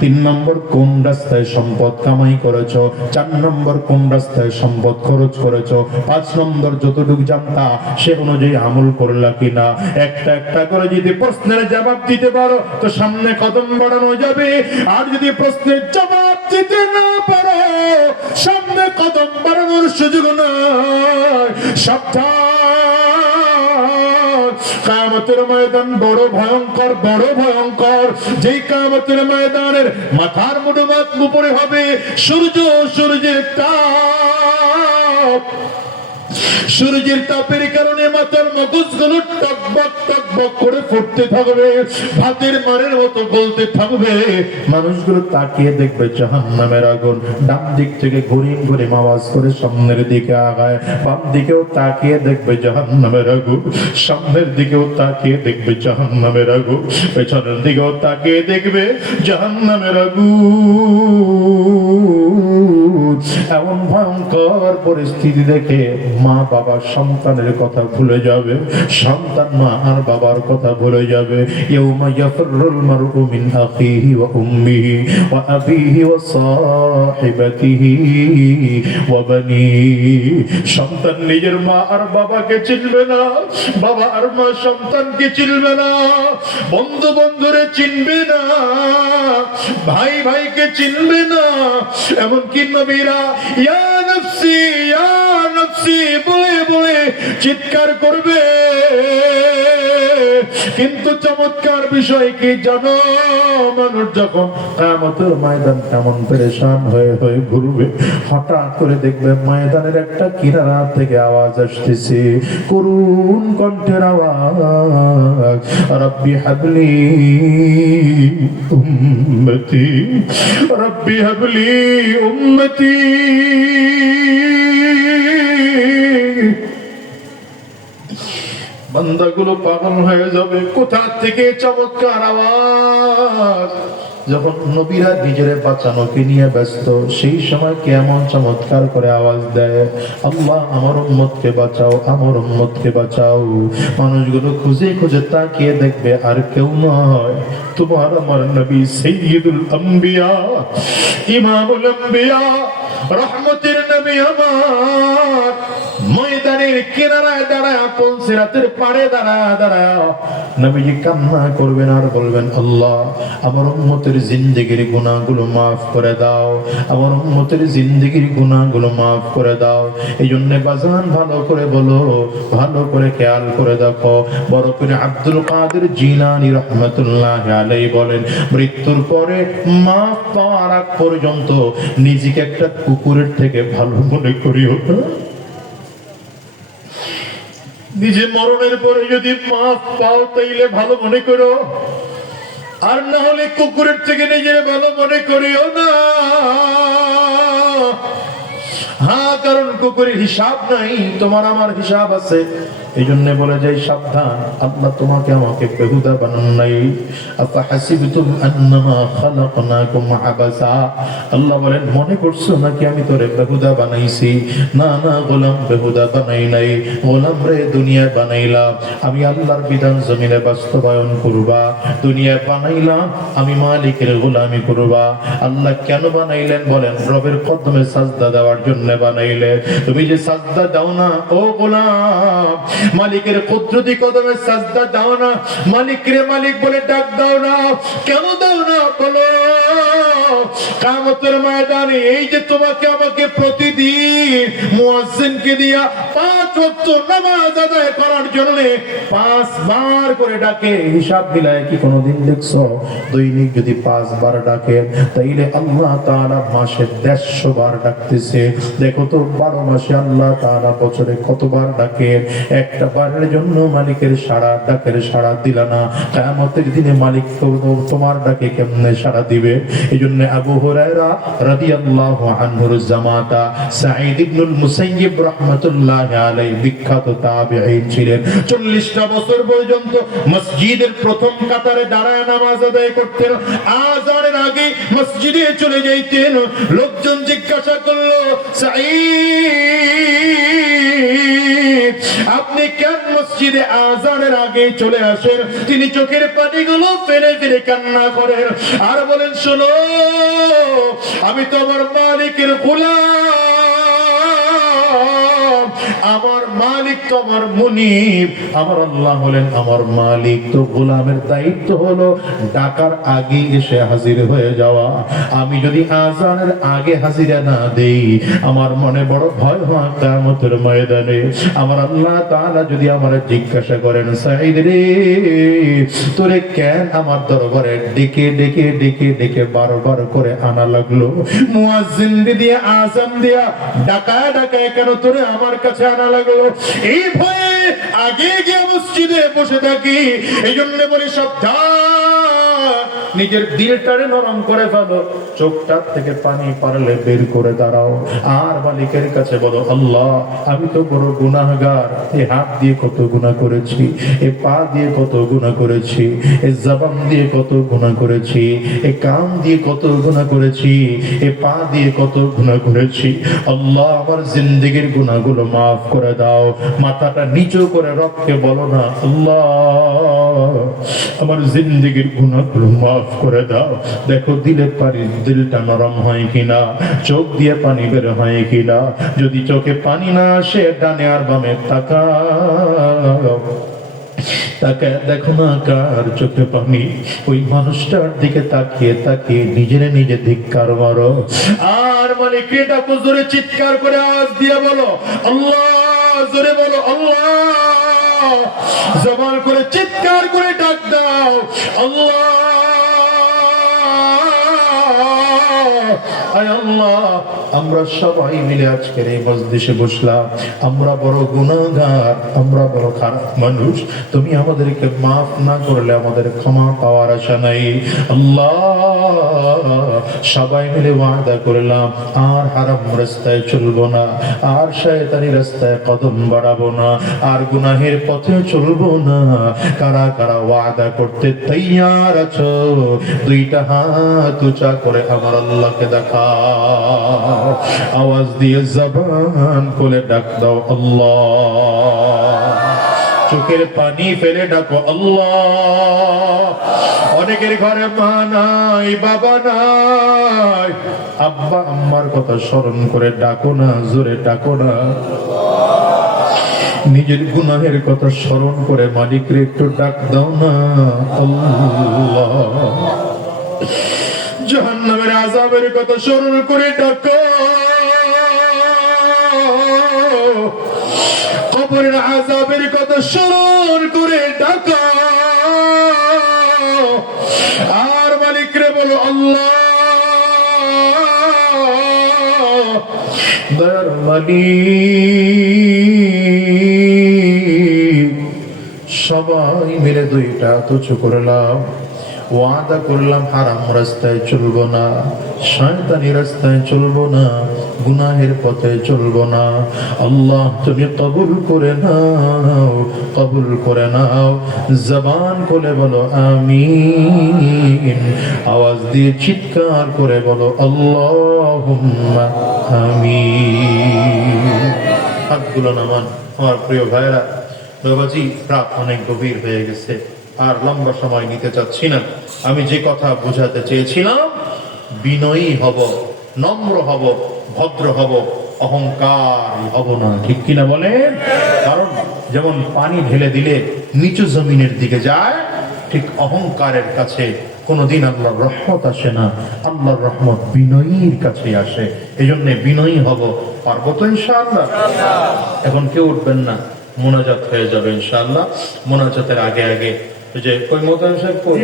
3 নম্বর কোন রাস্তায় সম্পদ কামাই করেছো, 4 নম্বর কোন রাস্তায় সম্পদ খরচ করেছো, 5 নম্বর যতটুকু জানতা সে অনুযায়ী আমল করলা কিনা। একটা একটা করে যদি প্রশ্নের জবাব দিতে পারো তো সামনে কদম বাড়ানো যাবে। আর যদি প্রশ্নের জবাব দিতে না পারো সামনে কদম বাড়ানোর সুযোগ নাই। সাবধান, কিয়ামতের ময়দান বড় ভয়ঙ্কর, বড় ভয়ঙ্কর। যেই কিয়ামতের ময়দানের মাথার মুঠো মাত উপরে হবে সূর্যের তাপ। সূর্যের তাপের কারণে মাথার মগজগুলো টকবক টকবক করে ফুটতে থাকবে, ভাতের মারের মতো গলতে থাকবে। মানুষগুলো তাকিয়ে দেখবে জাহান্নামের আগুন। ডান দিক থেকে ঘুরিয়ে ঘুরিয়ে আওয়াজ করে সামনের দিকে আগায়, বাম দিকেও তাকিয়ে দেখবে জাহান্নামের আগুন, সামনের দিকেও তাকিয়ে দেখবে জাহান্নামের আগুন, পেছনের দিকেও তাকিয়ে দেখবে জাহান্নামের আগুন। এমন ভয়ঙ্কর পরিস্থিতি দেখে মা বাবা সন্তানের কথা ভুলে যাবে, সন্তান মা আর বাবার কথা ভুলে যাবে। ইয়াউমা ইয়াফিরুল মারউ মিন আখিহি ওয়া উম্মিহি ওয়া আবিহি ওয়া সাহিবাতিহি ওয়া বানিহি। সন্তান নিজের মা আর বাবাকে চিনবে না, বাবা আর মা সন্তানকে চিনবে না, বন্ধু বন্ধুরে চিনবে না, ভাই ভাইকে চিনবে না। এমনকি নবীরা ইয়া নফসি ইয়া নফসি বলে বলে চিৎকার করবে। কিন্তু চমৎকার বিষয় কি জানো, মানুষ যখন কিয়ামতের ময়দান কেমন পেরেশান হয়ে হয়ে ঘুরবে, হঠাৎ করে দেখবে ময়দানের একটা কিনারা থেকে আওয়াজ আসতেছে, করুণ কণ্ঠের আওয়াজ, রব্বি হাবলি উম্মতি, রব্বি হাবলি উম্মতি। বান্দাগুলো পাগল হয়ে যাবে, কোথা থেকে চমৎকার আওয়াজ। যখন নবীরা নিজের বাঁচানোকে নিয়ে ব্যস্ত, সেই সময় কেমন চমৎকার করে আওয়াজ দেয়, আল্লাহ আমার উম্মতকে বাঁচাও, আমার উম্মতকে বাঁচাও। মানুষগুলো খুঁজে খুঁজে তাকিয়ে দেখবে আর কেউ নয়, তোমার আমার নবী সাইয়্যিদুল আম্বিয়া, ইমামুল আম্বিয়া, রহমতের নবী আমার ময়দানের কিনারায় দাঁড়ায়, পুলসিরাতের পাড়ে দাঁড়ায় নবীজি কান্না করবেন আর বলবেন, আল্লাহ আমার উম্মতের জিন্দেগির গুনাহগুলো মাফ করে দাও, আমার উম্মতের জিন্দেগির গুনাহগুলো মাফ করে দাও। এই জন্য বাজান ভালো করে বলো, ভালো করে খেয়াল করে দেখো। বড় করে আব্দুল কাদের জিলানী রহমাতুল্লাহ আলাইহি বলেন, মৃত্যুর পরে মাফ পাওয়ার আগ পর্যন্ত নিজেকে একটা কুকুরের থেকে ভালো মনে করিও না। নিজে মরণের পরে যদি মাফ পাও তাইলে ভালো মনে করো, আর না হলে কুকুরের থেকে নিজের ভালো মনে করিও না। হ্যাঁ, কারণ কুকুরের হিসাব নাই, তোমার আমার হিসাব আছে। এই জন্য বলে যাই সাবধান, আল্লাহ তোমাকে আমাকে বেহুদা বানান নাই। আফাহাসিবতুম আন্নামা খালাকনাকুম আবাসা, আল্লাহ বলেন মনে করছো নাকি আমি তোরে বেহুদা বানাইছি? না না গোলাম, বেহুদা বানাই নাই। গোলাম রে দুনিয়ায় বানাইলাম আমি আল্লাহর বিধান জমিনে বাস্তবায়ন করবা, দুনিয়ায় বানাইলাম আমি মালিকের গোলামি করবা। আল্লাহ কেন বানাইলেন বলেন? রবের কদমে সাজদা দেওয়ার জন্য বানাইলে। তুমি যে সাজদা দাও না ও গোলাম, মালিকের কুদরতি কদমে সাজদা দাও না, মালিক রে মালিক বলে ডাক দাও না, কেন দাও না বলো? কিয়ামতের ময়দানে এই যে তোমাকে আমাকে প্রতিদিন মুয়াজ্জিনকে দিয়া 5 ওয়াক্ত নামাজ আদায় করার জন্য 5 বার করে ডাকে, হিসাব মিলায় কি কোনোদিন দেখছো? দৈনিক যদি 5 বার ডাকে তাইলে আল্লাহ তাআলা মাসে 150 বার ডাকতেছে। দেখো তো 12 মাসে আল্লাহ তাআলা বছরে কতবার ডাকে? একটা বারের জন্য মালিকের সাড়া, ডাকের সাড়া দিলা না, কিয়ামতের দিনে মালিক তোমার ডাকে কেমনে সাড়া দিবে? এইজন্য আবু হুরায়রা রাদিয়াল্লাহু আনহুর জামাতা সাঈদ ইবনুল মুসাইয়্যিব রাহমাতুল্লাহি আলাইহি বিখ্যাত তাবিঈন ছিলেন। 40টা বছর পর্যন্ত মসজিদের প্রথম কাতারে দাঁড়ায় নামাজ আদায় করতেন। আযানের আগে মসজিদে চলে যাইতেন। লোকজন জিজ্ঞাসা করলো, সাঈদ আপনি কেন মসজিদে আযানের আগে চলে আসেন? তিনি চোখের পানিগুলো ফেলে ফেলে কান্না করেন আর বলেন, শোনো, আমি তো আমার মালিকের গোলাম, আমার মালিক তো আমার মুনিব। আমার আল্লাহ হলেন আমার মালিক, তো গোলামের দায়িত্ব হলো ডাকার আগে এসে হাজির হয়ে যাওয়া। আমি যদি আযানের আগে হাজিরা না দেই, আমার মনে বড় ভয় হয় কিয়ামতের ময়দানে। আমার আল্লাহ তাআলা যদি আমার জিজ্ঞাসা করেন, সাঈদ রে তোরে কেন আমার দরবারে ডেকে ডেকে ডেকে ডেকে বারবার করে আনা লাগলো? মুয়াজ্জিন দিয়ে আযান দিয়া ডাকায় ডাকায় কেন তোরে আমার কাছে আনা লাগলো? এই ভয়ে আগে গিয়ে মসজিদে বসে থাকি। এই জন্য বলি, সাবধান, নিজের দিলটারে নরম করে ফেলো, চোখটার থেকে পানি পারলে বের করে দাঁড়াও, আর মালিকের কাছে বলো, আল্লাহ আমি তো বড় গুনাহগার, এই হাত দিয়ে কত গুনাহ করেছি, এই পা দিয়ে কত গুনাহ করেছি, এই জবান দিয়ে কত গুনাহ করেছি, এই কান দিয়ে কত গুনাহ করেছি, এই পা দিয়ে কত গুনাহ করেছি। আল্লাহ আমার জিন্দেগির গুনাহগুলো মাফ করে দাও। মাথাটা নিচু করে রবকে বলো না, আল্লাহ আমার জিন্দেগির গুনাহগুলো মাফ করে দাও। দেখো দিলটা নরম হয় কিনা, চোখ দিয়ে পানি বের হয় কিনা। যদি চোখে পানি না আসে, ডানে আর বামে তাকাও, তাকে দেখো না কার চোখে পানি। ওই মানুষটার দিকে তাকিয়ে তাকিয়ে নিজের নিজে ধিক্কার মারো, আর মানে কেটা জোরে চিৎকার করে আওয়াজ দিয়ে বলো, আল্লাহ, জোরে বলো আল্লাহ, জবান করে চিৎকার করে ডাক দাও, আল্লাহ, আয় আল্লাহ। আমরা সবাই মিলে আজকের এই মজলিসে বসলাম, আমরা বড় গুনাহগার, আমরা বড় খারাপ মানুষ। তুমি আমাদেরকে মাফ না করলে আমাদের ক্ষমা পাওয়ার আশা নাই। আল্লাহ সবাই মিলে ওয়াদা করলাম, আর হারাম রাস্তায় চলবো না, আর শয়তানি রাস্তায় কদম বাড়াবো না, আর গুনাহের পথে চলবো না। কারা কারা ওয়াদা করতে তৈয়ার আছো? দুইটা হাত উঁচা করে আমার আল্লাহকে দেখাও, আওয়াজ দিয়ে জবান খুলে ডাক দাও, আল্লাহ। চোখের পানি ফেলে ডাকো, আল্লাহ। অনেকের ঘরে মা নাই, বাবা নাই, আব্বা আম্মার কথা স্মরণ করে ডাকো না, জোরে ডাকো না। নিজের গুনাহের কথা স্মরণ করে মালিকরে একটু ডাক দাও না, আল্লাহ। জাহান্নামের আযাবের কথা স্মরণ করে ডাকো, কবরের আযাবের কথা স্মরণ করে ডাকো, আর মালিকরে বলো, আল্লাহ দয়ার মালিক। সবাই মিলে দুইটা তুচ্ছ করলাম, ওয়াদা করলাম হারাম রাস্তায় চলবো না, শয়তানি রাস্তায় চলবো না, গুনাহের পথে চলবো না। আল্লাহ তুমি কবুল করে নাও, কবুল করে নাও। জবান খুলে বলো আমিন, আওয়াজ দিয়ে চিৎকার করে বলো আল্লাহুম্মা আমিন। হাতগুলো নামান। আমার প্রিয় ভাইরা, বাবাজি রাত অনেক গভীর হয়ে গেছে, আর লম্বা সময় নিতে চাচ্ছি না। আমি যে কথা বোঝাতে চেয়েছিলাম, বিনয়ী হব, নম্র হব, ভদ্র হব, অহংকার হব না, ঠিক কিনা বলেন? কারণ যেমন পানি ঢেলে দিলে নিচু জমিনের দিকে যায়, ঠিক অহংকারের কাছে কোনোদিন আল্লাহর রহমত আসে না। আল্লাহর রহমত বিনয়ীর কাছে আসে। এই জন্য বিনয়ী হব, পারবো তো ইনশাআল্লাহ? এখন কেউ উঠবেন না, মোনাজাত হয়ে যাবে ইনশাআল্লাহ। মোনাজাতের আগে আগে ওই যে কই মোতায়েন সাহেব কই?